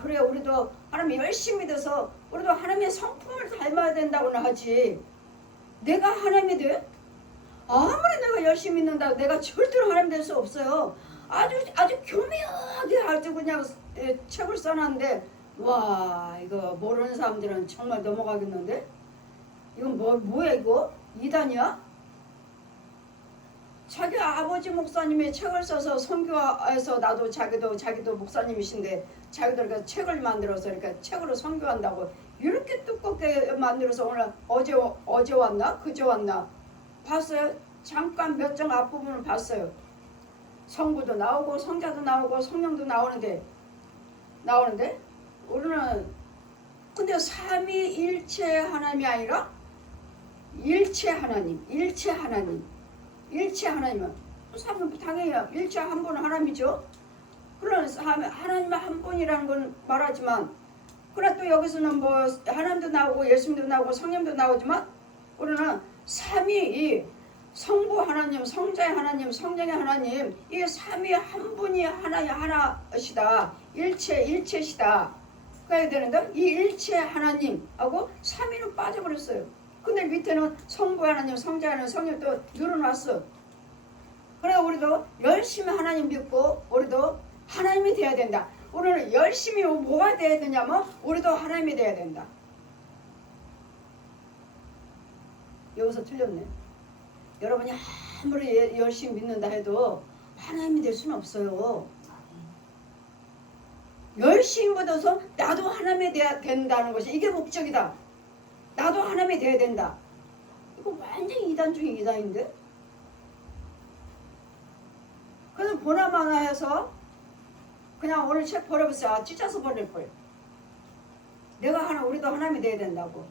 그래 우리도 하나님 열심히 믿어서 우리도 하나님의 성품을 닮아야 된다고는 하지. 내가 하나님이 돼? 아무리 내가 열심히 믿는다고 내가 절대로 하나님 될 수 없어요. 아주 교묘하게 아주 그냥 책을 써놨는데 와 이거 모르는 사람들은 정말 넘어가겠는데? 이건 뭐야 이거? 이단이야? 자기 아버지 목사님이 책을 써서 선교해서 나도 자기도 목사님이신데 자기도 이렇게 책을 만들어서 이렇게 책으로 선교한다고 이렇게 두껍게 만들어서 오늘 어제 왔나 그제 왔나 봤어요. 잠깐 몇 장 앞부분을 봤어요. 성부도 나오고 성자도 나오고 성령도 나오는데 우리는 근데 삼위일체 하나님이 아니라 일체 하나님은 당연히 일체 한 분은 하나님이죠. 그런 하나님 한 분이라는 건 말하지만 그러나 또 여기서는 뭐 하나님도 나오고 예수님도 나오고 성령도 나오지만 우리는 삼위 성부 하나님, 성자의 하나님, 성령의 하나님 이 삼위 한 분이 하나시다. 일체시다. 그래야 되는데 이 일체 하나님하고 삼위는 빠져버렸어요. 근데 밑에는 성부 하나님, 성자 하나님, 성령 또 늘어났어. 그래 우리도 열심히 하나님 믿고 우리도 하나님이 돼야 된다. 우리는 열심히 뭐가 돼야 되냐면 우리도 하나님이 돼야 된다. 여기서 틀렸네. 여러분이 아무리 열심히 믿는다 해도 하나님이 될 수는 없어요. 열심히 믿어서 나도 하나님이 돼야 된다는 것이 이게 목적이다. 나도 하나님이 돼야 된다. 이거 완전히 이단 중에 이단인데. 그래서 보나마나 해서 그냥 오늘 책 버려보세요. 찢어서 버릴 거예요. 우리도 하나님이 돼야 된다고.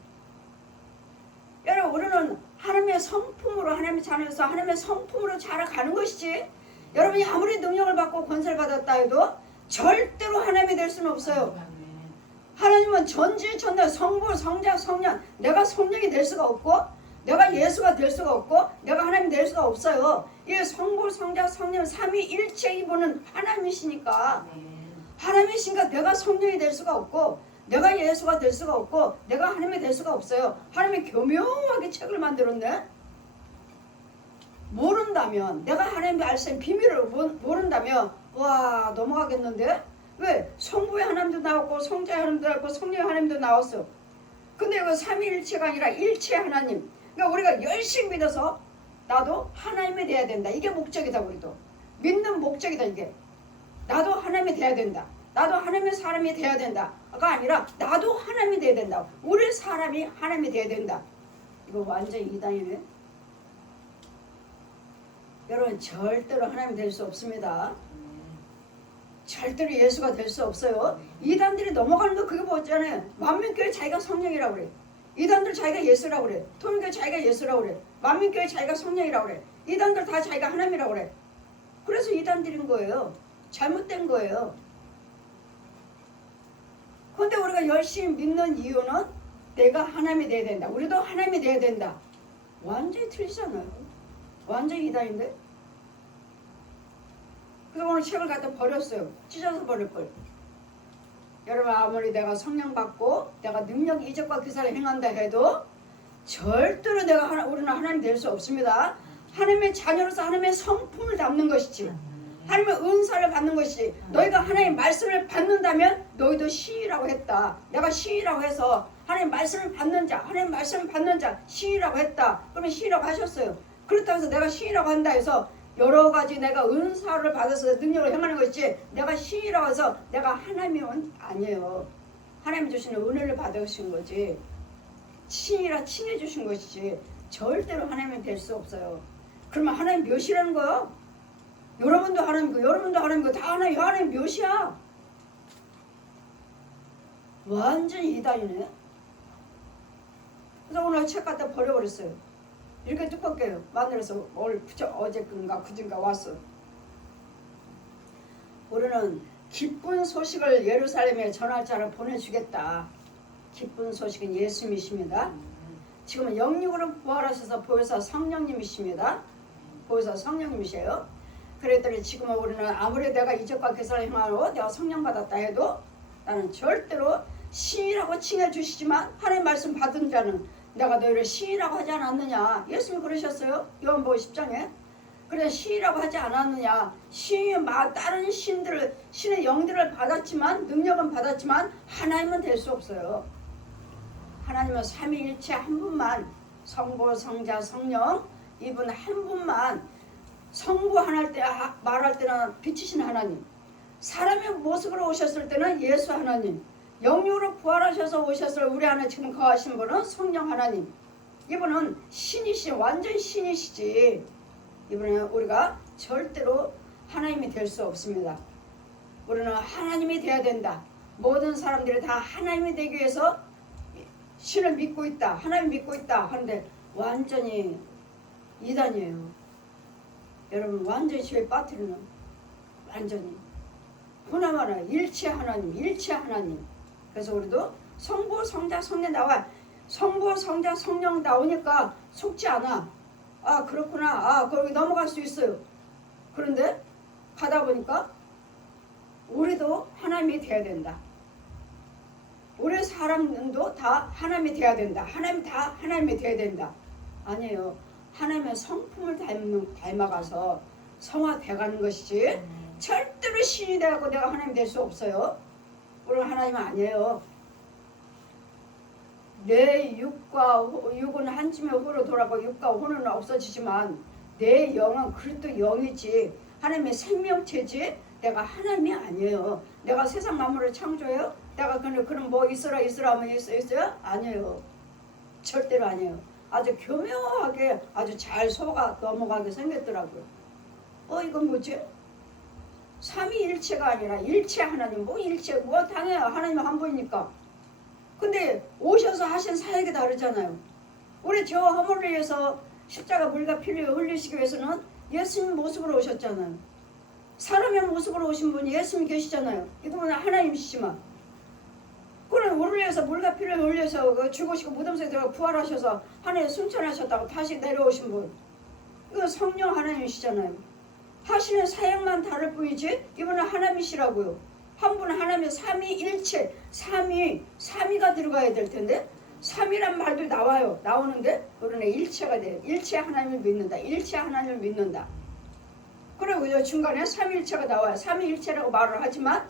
여러분 우리는 하나님의 성품으로 하나님의 자녀로서 하나님의 성품으로 자라가는 것이지 여러분이 아무리 능력을 받고 권세를 받았다 해도 절대로 하나님이 될 수는 없어요. 하나님은 전지전능 성부 성자 성령 내가 성령이 될 수가 없고 내가 예수가 될 수가 없고 내가 하나님이 될 수가 없어요. 이 성부 성자 성령 삼위일체 이분은 하나님이시니까 하나님이시니까 내가 성령이 될 수가 없고 내가 예수가 될 수가 없고 내가 하나님이 될 수가 없어요. 하나님이 교묘하게 책을 만들었네. 모른다면 내가 하나님의 알수 비밀을 모른다면 와 넘어가겠는데? 왜? 성부의 하나님도 나왔고 성자의 하나님도 나왔고 성령의 하나님도 나왔어. 근데 이거 삼위일체가 아니라 일체 하나님. 그러니까 우리가 열심히 믿어서 나도 하나님이 돼야 된다. 이게 목적이다. 우리도 믿는 목적이다. 이게 나도 하나님이 돼야 된다. 나도 하나님의 사람이 돼야 된다가 아니라 나도 하나님이 돼야 된다. 우리 사람이 하나님이 돼야 된다. 이거 완전히 이단이네. 여러분 절대로 하나님이 될 수 없습니다. 절대로 예수가 될 수 없어요. 이단들이 넘어가는 거 그게 뭐잖아요. 만민교회 자기가 성령이라고 그래. 이단들 자기가 예수라고 그래. 통일교회 자기가 예수라고 그래. 만민교회 자기가 성령이라고 그래. 이단들 다 자기가 하나님이라고 그래. 그래서 이단들인 거예요. 잘못된 거예요. 그런데 우리가 열심히 믿는 이유는 내가 하나님이 돼야 된다. 우리도 하나님이 돼야 된다. 완전히 틀리잖아요. 완전히 이단인데. 그래서 오늘 책을 갖다 버렸어요. 찢어서 버릴 걸. 여러분 아무리 내가 성령 받고 내가 능력 이적과 기사를 행한다 해도 절대로 우리는 하나님 될 수 없습니다. 하나님의 자녀로서 하나님의 성품을 담는 것이지 하나님의 은사를 받는 것이지 너희가 하나님의 말씀을 받는다면 너희도 시인이라고 했다. 내가 시인이라고 해서 하나님의 말씀을 받는 자 하나님의 말씀을 받는 자 시인이라고 했다. 그러면 시인이라고 하셨어요. 그렇다고 해서 내가 시인이라고 한다 해서 여러 가지 내가 은사를 받아서 능력을 행하는 것이지 내가 시인이라고 해서 내가 하나님은 아니에요. 하나님 주시는 은혜를 받으신 거지 신이라 칭해 주신 것이지 절대로 하나님이 될 수 없어요. 그러면 하나님 몇이라는 거야? 여러분도 하나님이고 여러분도 하나님이고 다 하나님 몇이야? 완전히 이단이네. 그래서 오늘 책 갖다 버려버렸어요. 이렇게 두껍게 만들어서 어제인가 그젠가 왔어. 우리는 기쁜 소식을 예루살렘에 전할 자를 보내주겠다. 기쁜 소식은 예수님이십니다. 지금은 영육으로 부활하셔서 보혜사 성령님이십니다. 거기서 성령님이세요. 그랬더니 지금은 우리는 아무리 내가 이적과 괴사를 행하고 내가 성령 받았다 해도 나는 절대로 신이라고 칭해 주시지만 하나님 말씀 받은 자는 내가 너희를 신이라고 하지 않았느냐. 예수님 그러셨어요. 요한복음 10장에. 그래 신이라고 하지 않았느냐. 신이 다른 신들을 신의 영들을 받았지만 능력은 받았지만 하나님은 될 수 없어요. 하나님은 삼위일체 한 분만 성부 성자 성령 이분 한 분만 성부할 때 말할 때는 빛이신 하나님 사람의 모습으로 오셨을 때는 예수 하나님 영육으로 부활하셔서 오셨을 우리 안에 지금 거하신 분은 성령 하나님 이분은 신이신 완전 신이시지 이분은 우리가 절대로 하나님이 될 수 없습니다. 우리는 하나님이 돼야 된다. 모든 사람들이 다 하나님이 되기 위해서 신을 믿고 있다. 하나님 믿고 있다 하는데 완전히 이단이에요. 여러분 완전히 죄에 빠뜨리는 완전히 하나마나 일체 하나님 일체 하나님. 그래서 우리도 성부 성자 성령 나와 성부 성자 성령 나오니까 속지 않아. 아 그렇구나. 아 거기 넘어갈 수 있어요. 그런데 가다 보니까 우리도 하나님이 돼야 된다. 우리 사람도 다 하나님이 돼야 된다. 하나님 다 하나님이 돼야 된다. 아니에요. 하나님의 성품을 닮아가서 성화돼가는 것이지 절대로 신이 되고 내가 하나님 될 수 없어요. 우리는 하나님은 아니에요. 내 육은 한 줌의 호로 돌아가고 육과 호는 없어지지만 내 영은 그리스도 영이지 하나님의 생명체지 내가 하나님이 아니에요. 내가 세상 만물을 창조해요? 내가 그럼 뭐 있어라 하면 있어요? 아니에요. 절대로 아니에요. 아주 교묘하게 아주 잘 속아 넘어가게 생겼더라고요. 이건 뭐지? 삼위일체가 아니라 일체 하나님 뭐 일체 뭐 당연히 하나님 한 분이니까. 근데 오셔서 하신 사역이 다르잖아요. 우리 저 허물을 위해서 십자가 물과 피를 흘리시기 위해서는 예수님 모습으로 오셨잖아요. 사람의 모습으로 오신 분이 예수님 계시잖아요. 이분은 하나님이시지만 그럼 우리를 위해서 물과 피를 흘려서 죽으시고 무덤속에 들어가 부활하셔서 하늘에 승천하셨다고 다시 내려오신 분 이거 성령 하나님이시잖아요. 하시는 사역만 다를 뿐이지 이분은 하나님이시라고요. 한 분은 하나님의 삼위일체 삼위가 들어가야 될 텐데 삼위란 말도 나오는데 우리는 일체가 돼요. 일체 하나님을 믿는다. 일체 하나님을 믿는다. 그리고 중간에 삼위일체가 나와요. 삼위일체라고 말을 하지만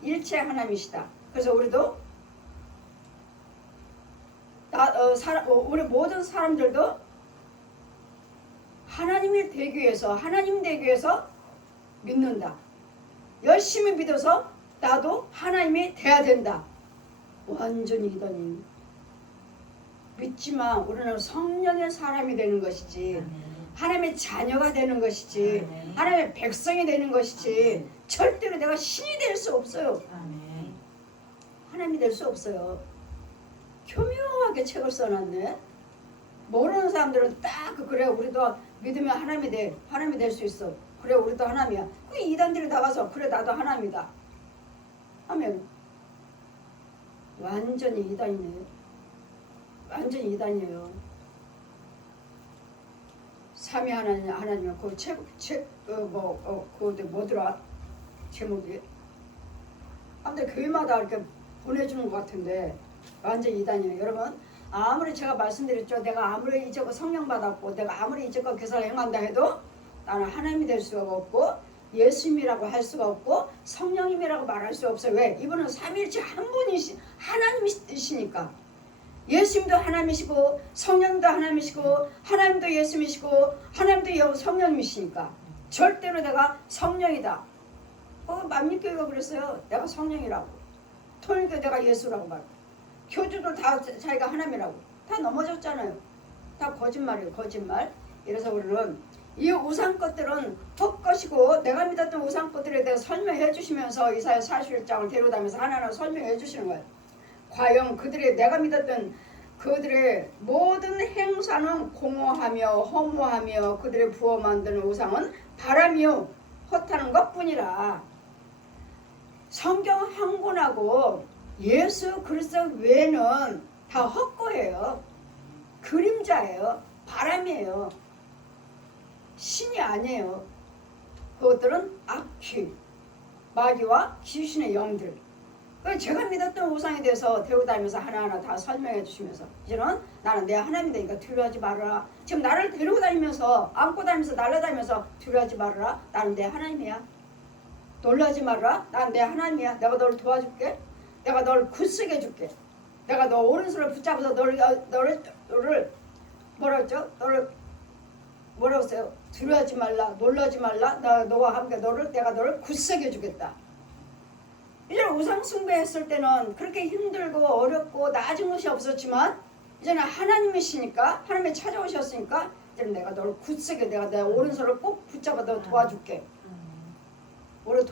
일체 하나님이시다. 그래서 우리도 우리 모든 사람들도 하나님 되기 위해서 믿는다. 열심히 믿어서 나도 하나님이 돼야 된다. 완전히 이더니 믿지만 우리는 성령의 사람이 되는 것이지 하나님의 자녀가 되는 것이지 하나님의 백성이 되는 것이지 절대로 내가 신이 될 수 없어요. 하나님이 될 수 없어요. 교묘하게 책을 써놨네. 모르는 사람들은 딱 그래 우리도 믿으면 하나님이 될 수 있어. 그래 우리도 하나님이야. 그 이단들이 나가서 그래 나도 하나님이다 하면 완전히 이단이네. 완전히 이단이에요. 삼위 하나님은 그 뭐더라 제목이. 아무튼 교회마다 이렇게 보내주는 것 같은데 완전 이단이에요. 여러분 아무리 제가 말씀드렸죠. 내가 아무리 이제껏 성령 받았고 내가 아무리 이제껏 교사를 행한다 해도 나는 하나님이 될 수가 없고 예수님이라고 할 수가 없고 성령님이라고 말할 수 없어요. 왜? 이분은 삼위일체 한 분이시 하나님이시니까. 예수님도 하나님이시고 성령도 하나님이시고 하나님도 예수님이시고 하나님도 성령님이시니까 절대로 내가 성령이다. 만민교회가 그랬어요. 내가 성령이라고. 통일교 내가 예수라고 말고. 교주도 다 자기가 하나님이라고. 다 넘어졌잖아요. 다 거짓말이에요. 거짓말. 이래서 우리는 이 우상 것들은 헛것이고 내가 믿었던 우상 것들에 대해서 설명해 주시면서 이사야 41장을 데려다면서 하나하나 설명해 주시는 거예요. 과연 내가 믿었던 그들의 모든 행사는 공허하며 허무하며 그들의 부어 만드는 우상은 바람이요 헛하는 것뿐이라. 성경 한 권하고 예수 그리스도 외에는 다 헛거예요. 그림자예요. 바람이에요. 신이 아니에요. 그것들은 악귀, 마귀와 귀신의 영들. 제가 믿었던 우상에 대해서 데리고 다니면서 하나하나 다 설명해 주시면서 이제는 나는 내 하나님이 되니까 두려워하지 말아라. 지금 나를 데리고 다니면서 안고 다니면서 날아다니면서 두려워하지 말아라. 나는 내 하나님이야. 놀라지 말아라. 나는 내 하나님이야. 내가 너를 도와줄게. 내가 너를 굳세게 해줄게. 내가 너 오른손을 붙잡아서 너를 뭐라 했죠? 너를 뭐라고 했어요? 두려워하지 말라. 놀라지 말라. 너와 함께 내가 너를 굳세게 해주겠다. 이제 우상 숭배했을 때는 그렇게 힘들고 어렵고 나아진 것이 없었지만 이제는 하나님이시니까 하나님이 찾아오셨으니까 이제는 내가 너를 굳세게 내가 내 오른손을 꼭 붙잡아 너 도와줄게. 우리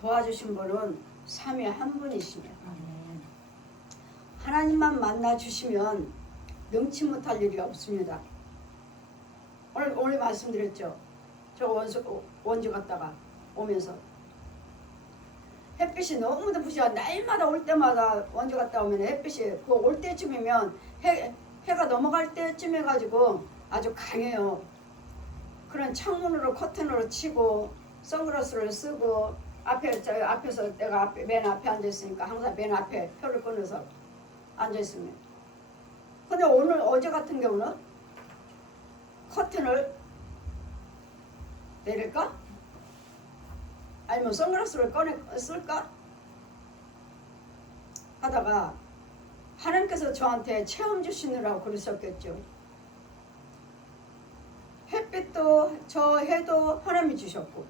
도와주신 분은 삼위 한 분이시며 하나님만 만나주시면 능치 못할 일이 없습니다. 오늘 말씀드렸죠. 저 원주 갔다가 오면서 햇빛이 너무도 부시가 날마다 올 때마다 원주 갔다 오면 햇빛이 그 올 때쯤이면 해가 넘어갈 때쯤 해가지고 아주 강해요. 그런 창문으로 커튼으로 치고 선글라스를 쓰고 앞에서 내가 맨 앞에 앉아있으니까 항상 맨 앞에 표를 끊어서 앉아있으면 근데 어제 같은 경우는 커튼을 내릴까? 아니면 선글라스를 쓸까? 하다가 하나님께서 저한테 체험 주시느라고 그러셨겠죠. 햇빛도 저 해도 하나님이 주셨고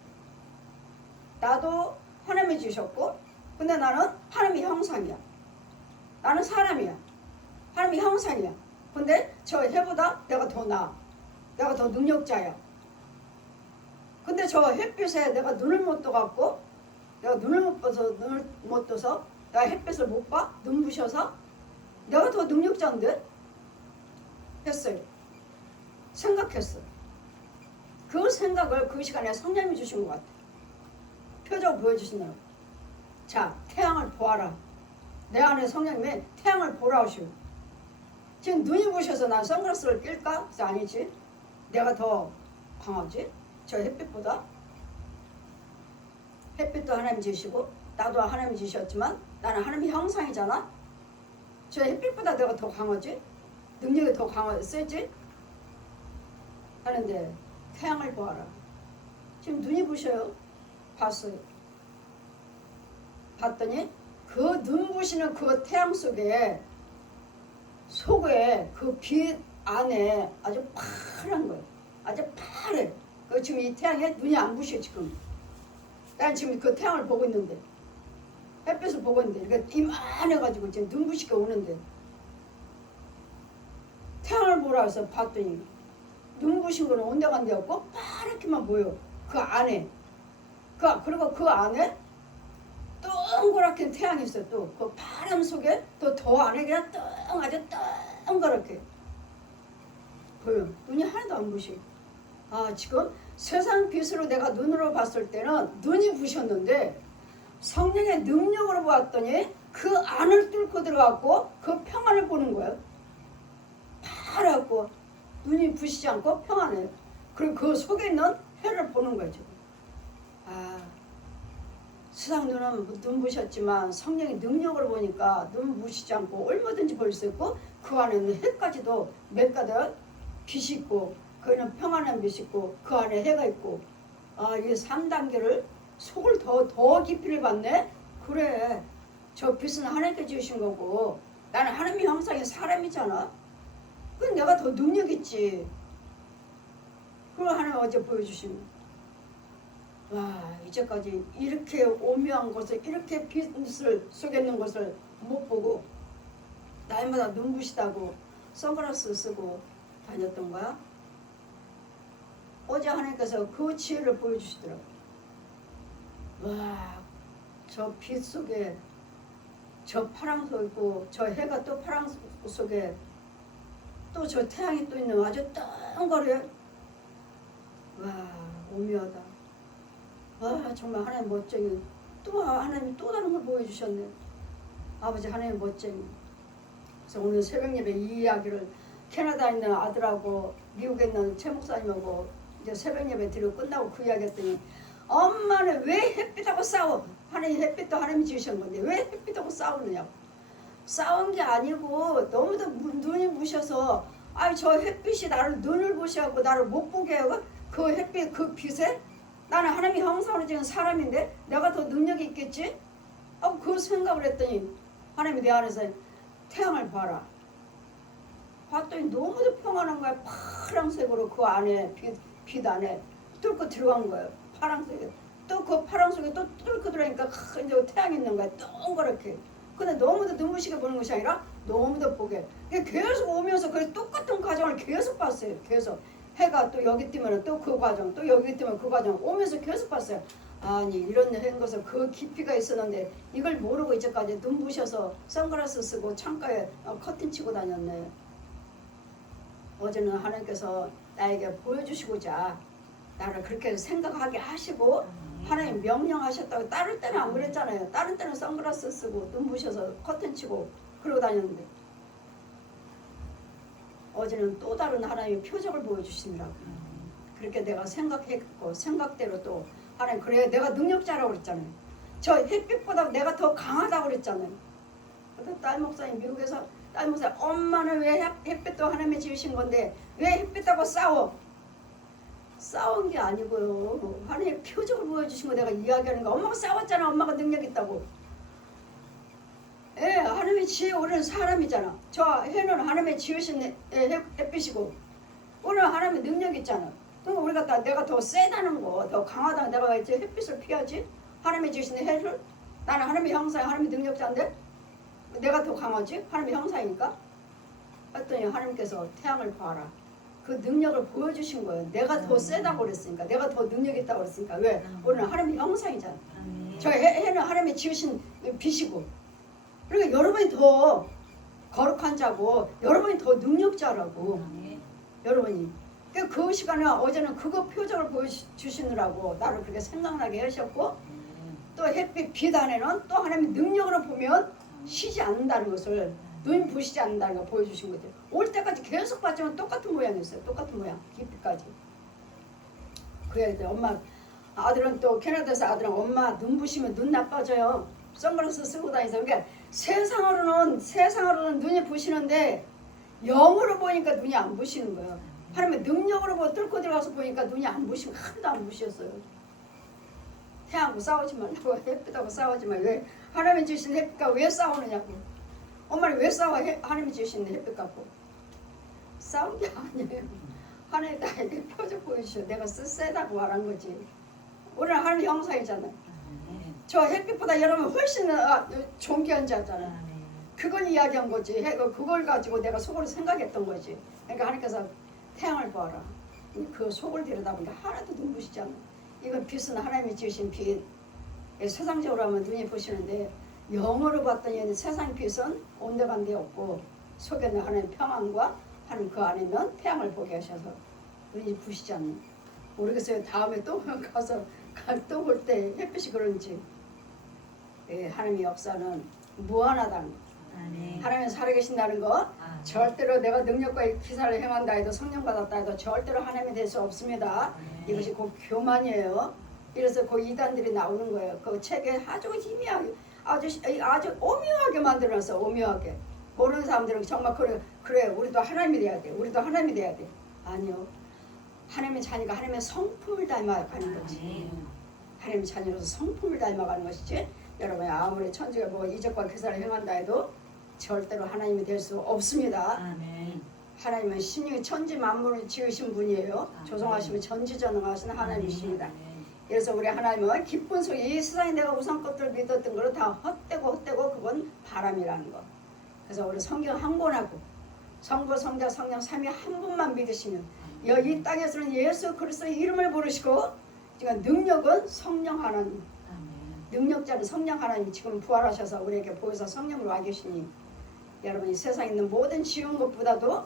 나도 하나님이 주셨고 근데 나는 하나님의 형상이야. 나는 사람이야. 하나님의 형상이야. 근데 저 해보다 내가 더 나아. 내가 더 능력자야. 근데 저 햇빛에 내가 눈을 못 떠갖고 내가 눈을 못 떠서 내가 햇빛을 못 봐? 눈부셔서 내가 더 능력자인데? 했어요. 생각했어. 그 생각을 그 시간에 성령님이 주신 것 같아. 표정 보여주시나요? 자, 태양을 보아라. 내 안에 성령님이 태양을 보라 하시오. 지금 눈이 부셔서 난 선글라스를 낄까? 그래서 아니지. 내가 더 강하지? 저 햇빛보다. 햇빛도 하나님 지으시고 나도 하나님 지으셨지만 나는 하나님의 형상이잖아. 저 햇빛보다 내가 더 강하지? 능력이 더 세지? 하는데 태양을 보아라. 지금 눈이 부셔요. 봤어요. 봤더니 그 눈부시는 그 태양 속에 그 빛 안에 아주 파란 거예요. 아주 파래. 지금 이 태양에 눈이 안 부셔 지금. 난 지금 그 태양을 보고 있는데 햇빛을 보고 있는데 이렇게 이만해가지고 지금 눈부시게 오는데 태양을 보라 해서 봤더니 눈부신 거는 온데간데 없고 파랗게만 보여. 그 안에. 그리고 그 안에 동그랗게 태양이 있어. 또 그 파란 속에 또 더 안에 그냥 아주 동그랗게 보여. 눈이 하나도 안 부셔. 지금 세상 빛으로 내가 눈으로 봤을 때는 눈이 부셨는데 성령의 능력으로 보았더니 그 안을 뚫고 들어갔고 그 평안을 보는 거예요. 파랗고 눈이 부시지 않고 평안해요. 그리고 그 속에 있는 해를 보는 거죠. 세상 눈은 눈부셨지만 성령의 능력으로 보니까 눈부시지 않고 얼마든지 볼 수 있고 그 안에는 해까지도 몇 가닥 빛이 있고 거기는 평안한 빛이 있고 그 안에 해가 있고 이게 3단계를 속을 더 깊이를 봤네. 그래, 저 빛은 하나님께 지으신 거고 나는 하나님의 형상의 사람이잖아. 그럼 내가 더 능력 있지. 그걸 하나님 어제 보여주시면 이제까지 이렇게 오묘한 것을 이렇게 빛을 속에 있는 것을 못 보고 날마다 눈부시다고 선글라스 쓰고 다녔던 거야. 어제 하나님께서 그 지혜를 보여주시더라고. 저 빛 속에 저 파랑색 있고 저 해가 또 파랑색 속에 또 저 태양이 또 있는 아주 덩거려. 오묘하다. 정말 하나님 멋쟁이. 또 하나님이 또 다른 걸 보여주셨네. 아버지 하나님 멋쟁이. 그래서 오늘 새벽 예배 이 이야기를 캐나다에 있는 아들하고 미국에 있는 최 목사님하고 이제 새벽 예배 드리고 끝나고 그 이야기 했더니 엄마는 왜 햇빛하고 싸워? 하나님 햇빛도 하나님이 지으신 건데 왜 햇빛하고 싸우느냐고. 싸운 게 아니고 너무도 눈이 부셔서 아이 저 햇빛이 나를 눈을 부셔갖고 나를 못 보게 하고 그 햇빛 그 빛에 나는 하나님의 형상으로 지은 사람인데 내가 더 능력이 있겠지? 하고 그 생각을 했더니 하나님이 내 안에서 태양을 봐라. 봤더니 너무도 평안한 거야. 파란색으로 그 안에 빛 안에 뚫고 들어간 거예요. 파란색에 또 그 파란색에 또 뚫고 들어가니까 이제 태양이 있는 거야. 동그랗게. 근데 너무도 눈부시게 보는 것이 아니라 너무도 보게. 계속 오면서 그 똑같은 과정을 계속 봤어요. 계속 해가 또 여기 뜨면 또 그 과정, 또 여기 뜨면 그 과정 오면서 계속 봤어요. 아니 이런 것은 그 깊이가 있었는데 이걸 모르고 이제까지 눈부셔서 선글라스 쓰고 창가에 커튼 치고 다녔네. 어제는 하나님께서 나에게 보여주시고자 나를 그렇게 생각하게 하시고 하나님 명령하셨다고. 다른 때는 안 그랬잖아요. 다른 때는 선글라스 쓰고 눈부셔서 커튼 치고 그러고 다녔는데 어제는 또 다른 하나님의 표적을 보여주시더라고요. 그렇게 내가 생각했고 생각대로 또 하나님 그래 내가 능력자라고 그랬잖아요. 저 햇빛보다 내가 더 강하다고 그랬잖아요. 그래서 딸 목사님 미국에서 딸 목사님 엄마는 왜 햇빛도 하나님이 지으신 건데 왜 햇빛하고 싸워? 싸운 게 아니고요. 하나님의 표적을 보여주신 거 내가 이야기하는 거. 엄마가 싸웠잖아. 엄마가 능력 있다고. 예, 하나님이 지어 오는 사람이잖아. 저 해는 하나님이 지으신 햇빛이고 오늘 하나님의 능력 있잖아. 그럼 우리가 내가 더 세다는 거, 더 강하다는 내가 이제 햇빛을 피하지? 하나님이 지으신 해를? 나는 하나님의 형상이 하나님의 능력자인데 내가 더 강하지? 하나님의 형상이니까? 했더니 하나님께서 태양을 봐라. 그 능력을 보여주신 거예요. 내가 더 세다고 그랬으니까. 내가 더 능력 있다고 그랬으니까. 왜? 우리는 하나님의 형상이잖아. 저 해는 하나님이 지으신 빛이고. 그러니까 여러분이 더 거룩한 자고 여러분이 더 능력자라고. 여러분이. 그 시간에 어제는 그거 표적을 보여주시느라고 나를 그렇게 생각나게 하셨고 또 햇빛 빛 안에는 또 하나님의 능력으로 보면 쉬지 않는다는 것을 눈이 부시지 않는다는 걸 보여주신 거죠. 올 때까지 계속 봤지만 똑같은 모양이었어요. 똑같은 모양. 깊이까지. 그래야 돼. 엄마 아들은 또 캐나다에서 아들은 엄마 눈 부시면 눈 나빠져요. 선글라스 쓰고 다니서. 그러니까 세상으로는 눈이 부시는데 영으로 보니까 눈이 안 부시는 거예요. 하나님의 능력으로 뚫고 들어가서 보니까 눈이 안 부시고 하나도 안 부셨어요. 태양하고 싸우지 말라고 햇빛하고 싸우지 말고 왜 하나님이 주신 햇빛과 왜 싸우느냐고. 엄마는 왜 싸워? 하나님이 주신 햇빛 갖고. 싸운 게 아니에요. 하나님 나에게 표적 보여주셔. 내가 세다고 말한 거지. 우리는 하나님 형상이잖아요. 저 햇빛보다 여러분 훨씬 존귀한 자잖아요. 그걸 이야기한 거지. 그걸 가지고 내가 속으로 생각했던 거지. 그러니까 하나님께서 태양을 보아라. 그 속을 들여다보니까 하나도 눈부시지 않아. 이건 빛은 하나님이 지으신 빛. 세상적으로 하면 눈이 부시는데 영어로 봤더니 세상 빛은 온데간데 없고 속에는 하나님의 평안과 하나님 그 안에 있는 태양을 보게 하셔서 눈이 부시지 않는. 모르겠어요. 다음에 또 가서 또 볼 때 햇빛이 그런지. 하나님의 역사는 무한하다는 거. 하나님이 살아계신다는 거. 절대로 내가 능력과 기사를 행한다 해도 성령 받았다 해도 절대로 하나님이 될 수 없습니다. 이것이 곧 교만이에요. 그래서 그 이단들이 나오는 거예요. 그 책에 아주 희미하게 아주 오묘하게 만들어놨어. 오묘하게. 모르는 사람들은 정말 그래 우리도 하나님이 돼야 돼. 우리도 하나님이 돼야 돼. 아니요. 하나님의 자녀가 하나님의 성품을 닮아가는 거지. 하나님의 자녀로서 성품을 닮아가는 것이지. 여러분이 아무리 천주가 뭐 이적과 기사를 행한다 해도 절대로 하나님이 될 수 없습니다. 아멘. 하나님은 신이 천지 만물을 지으신 분이에요. 조성하시면 전지전능하신 하나님이십니다. 그래서 우리 하나님은 기쁜 소리, 이 세상에 내가 우상 것들을 믿었던 거를 다 헛되고 그건 바람이라는 거. 그래서 우리 성경 한 권하고 성부, 성자, 성령 삼위 한 분만 믿으시면 이 땅에서는 예수 그리스도의 이름을 부르시고 지금 능력은 성령 하나님. 능력자는 성령 하나님이 지금 부활하셔서 우리에게 보여서 성령으로 와 계시니 여러분이 세상에 있는 모든 지은 것보다도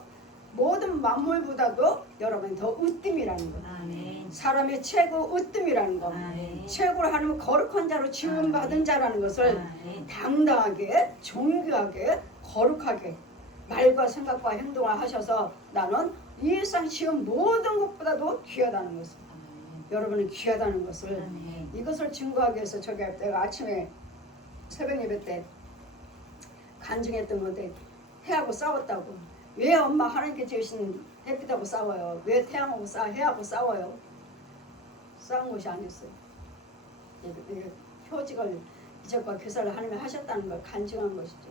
모든 만물보다도 여러분이 더 으뜸이라는 거. 아멘. 사람의 최고 으뜸이라는 거. 아멘. 최고로 하나님 거룩한 자로 지음받은 자라는 것을 아멘. 당당하게 존귀하게 거룩하게 말과 생각과 행동을 하셔서 나는 이 세상 시험 모든 것보다도 귀하다는 것을, 여러분은 귀하다는 것을, 이것을 증거하기 위해서 내가 아침에 새벽 예배 때 간증했던 건데, 해하고 싸웠다고. 왜 엄마 하나님께 지으신 햇빛하고 싸워요? 왜 태양하고 해하고 싸워요? 싸운 것이 아니었어요. 효직을 이적과 교사를 하나님이 하셨다는 걸 간증한 것이죠.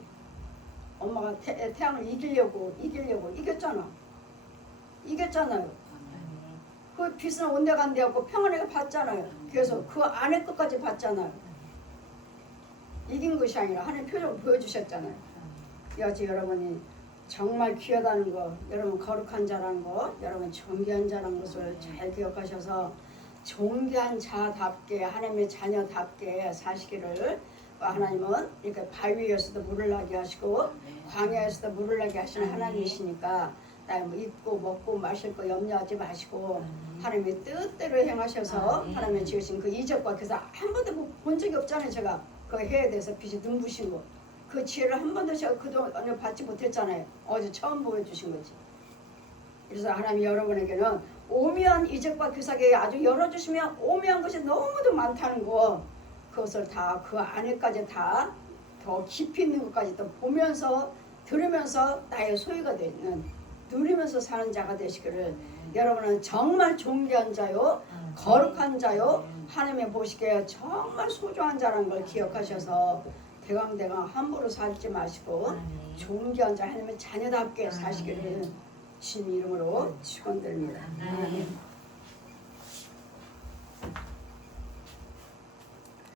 엄마가 태양을 이기려고 이겼잖아요. 그 빛은 온데간데였고 평안하게 봤잖아요. 그래서 그 안에 끝까지 봤잖아요. 이긴 것이 아니라 하나님 표정을 보여주셨잖아요. 여지 여러분이 정말 귀하다는 거, 여러분 거룩한 자라는 거, 여러분 존귀한 자라는 것을 잘 기억하셔서 존귀한 자답게 하나님의 자녀답게 사시기를, 하나님은 이렇게 바위 위에서도 물을 나게 하시고 광야에서도 물을 나게 하시는 하나님이시니까 뭐 입고 먹고 마실 거 염려하지 마시고 하나님의 뜻대로 행하셔서 하나님의 지으신 그 이적과 그래서 한 번도 본 적이 없잖아요. 제가 그 해에 대해서 빛이 눈부신 거, 그 지혜를 한 번도 제가 그동안 받지 못했잖아요. 어제 처음 보여주신 거지. 그래서 하나님이 여러분에게는 오묘한 이적과 교사에 아주 열어주시면 오묘한 것이 너무도 많다는 거, 그것을 다 그 안에까지 다 더 깊이 있는 것까지 또 보면서 들으면서 나의 소유가 되는, 누리면서 사는 자가 되시기를, 여러분은 정말 존귀한 자요, 거룩한 자요, 하나님의 보시기에 정말 소중한 자라는 걸 기억하셔서 대강대강 함부로 살지 마시고 존귀한 자, 하나님의 자녀답게 사시기를 주님 이름으로 축원드립니다.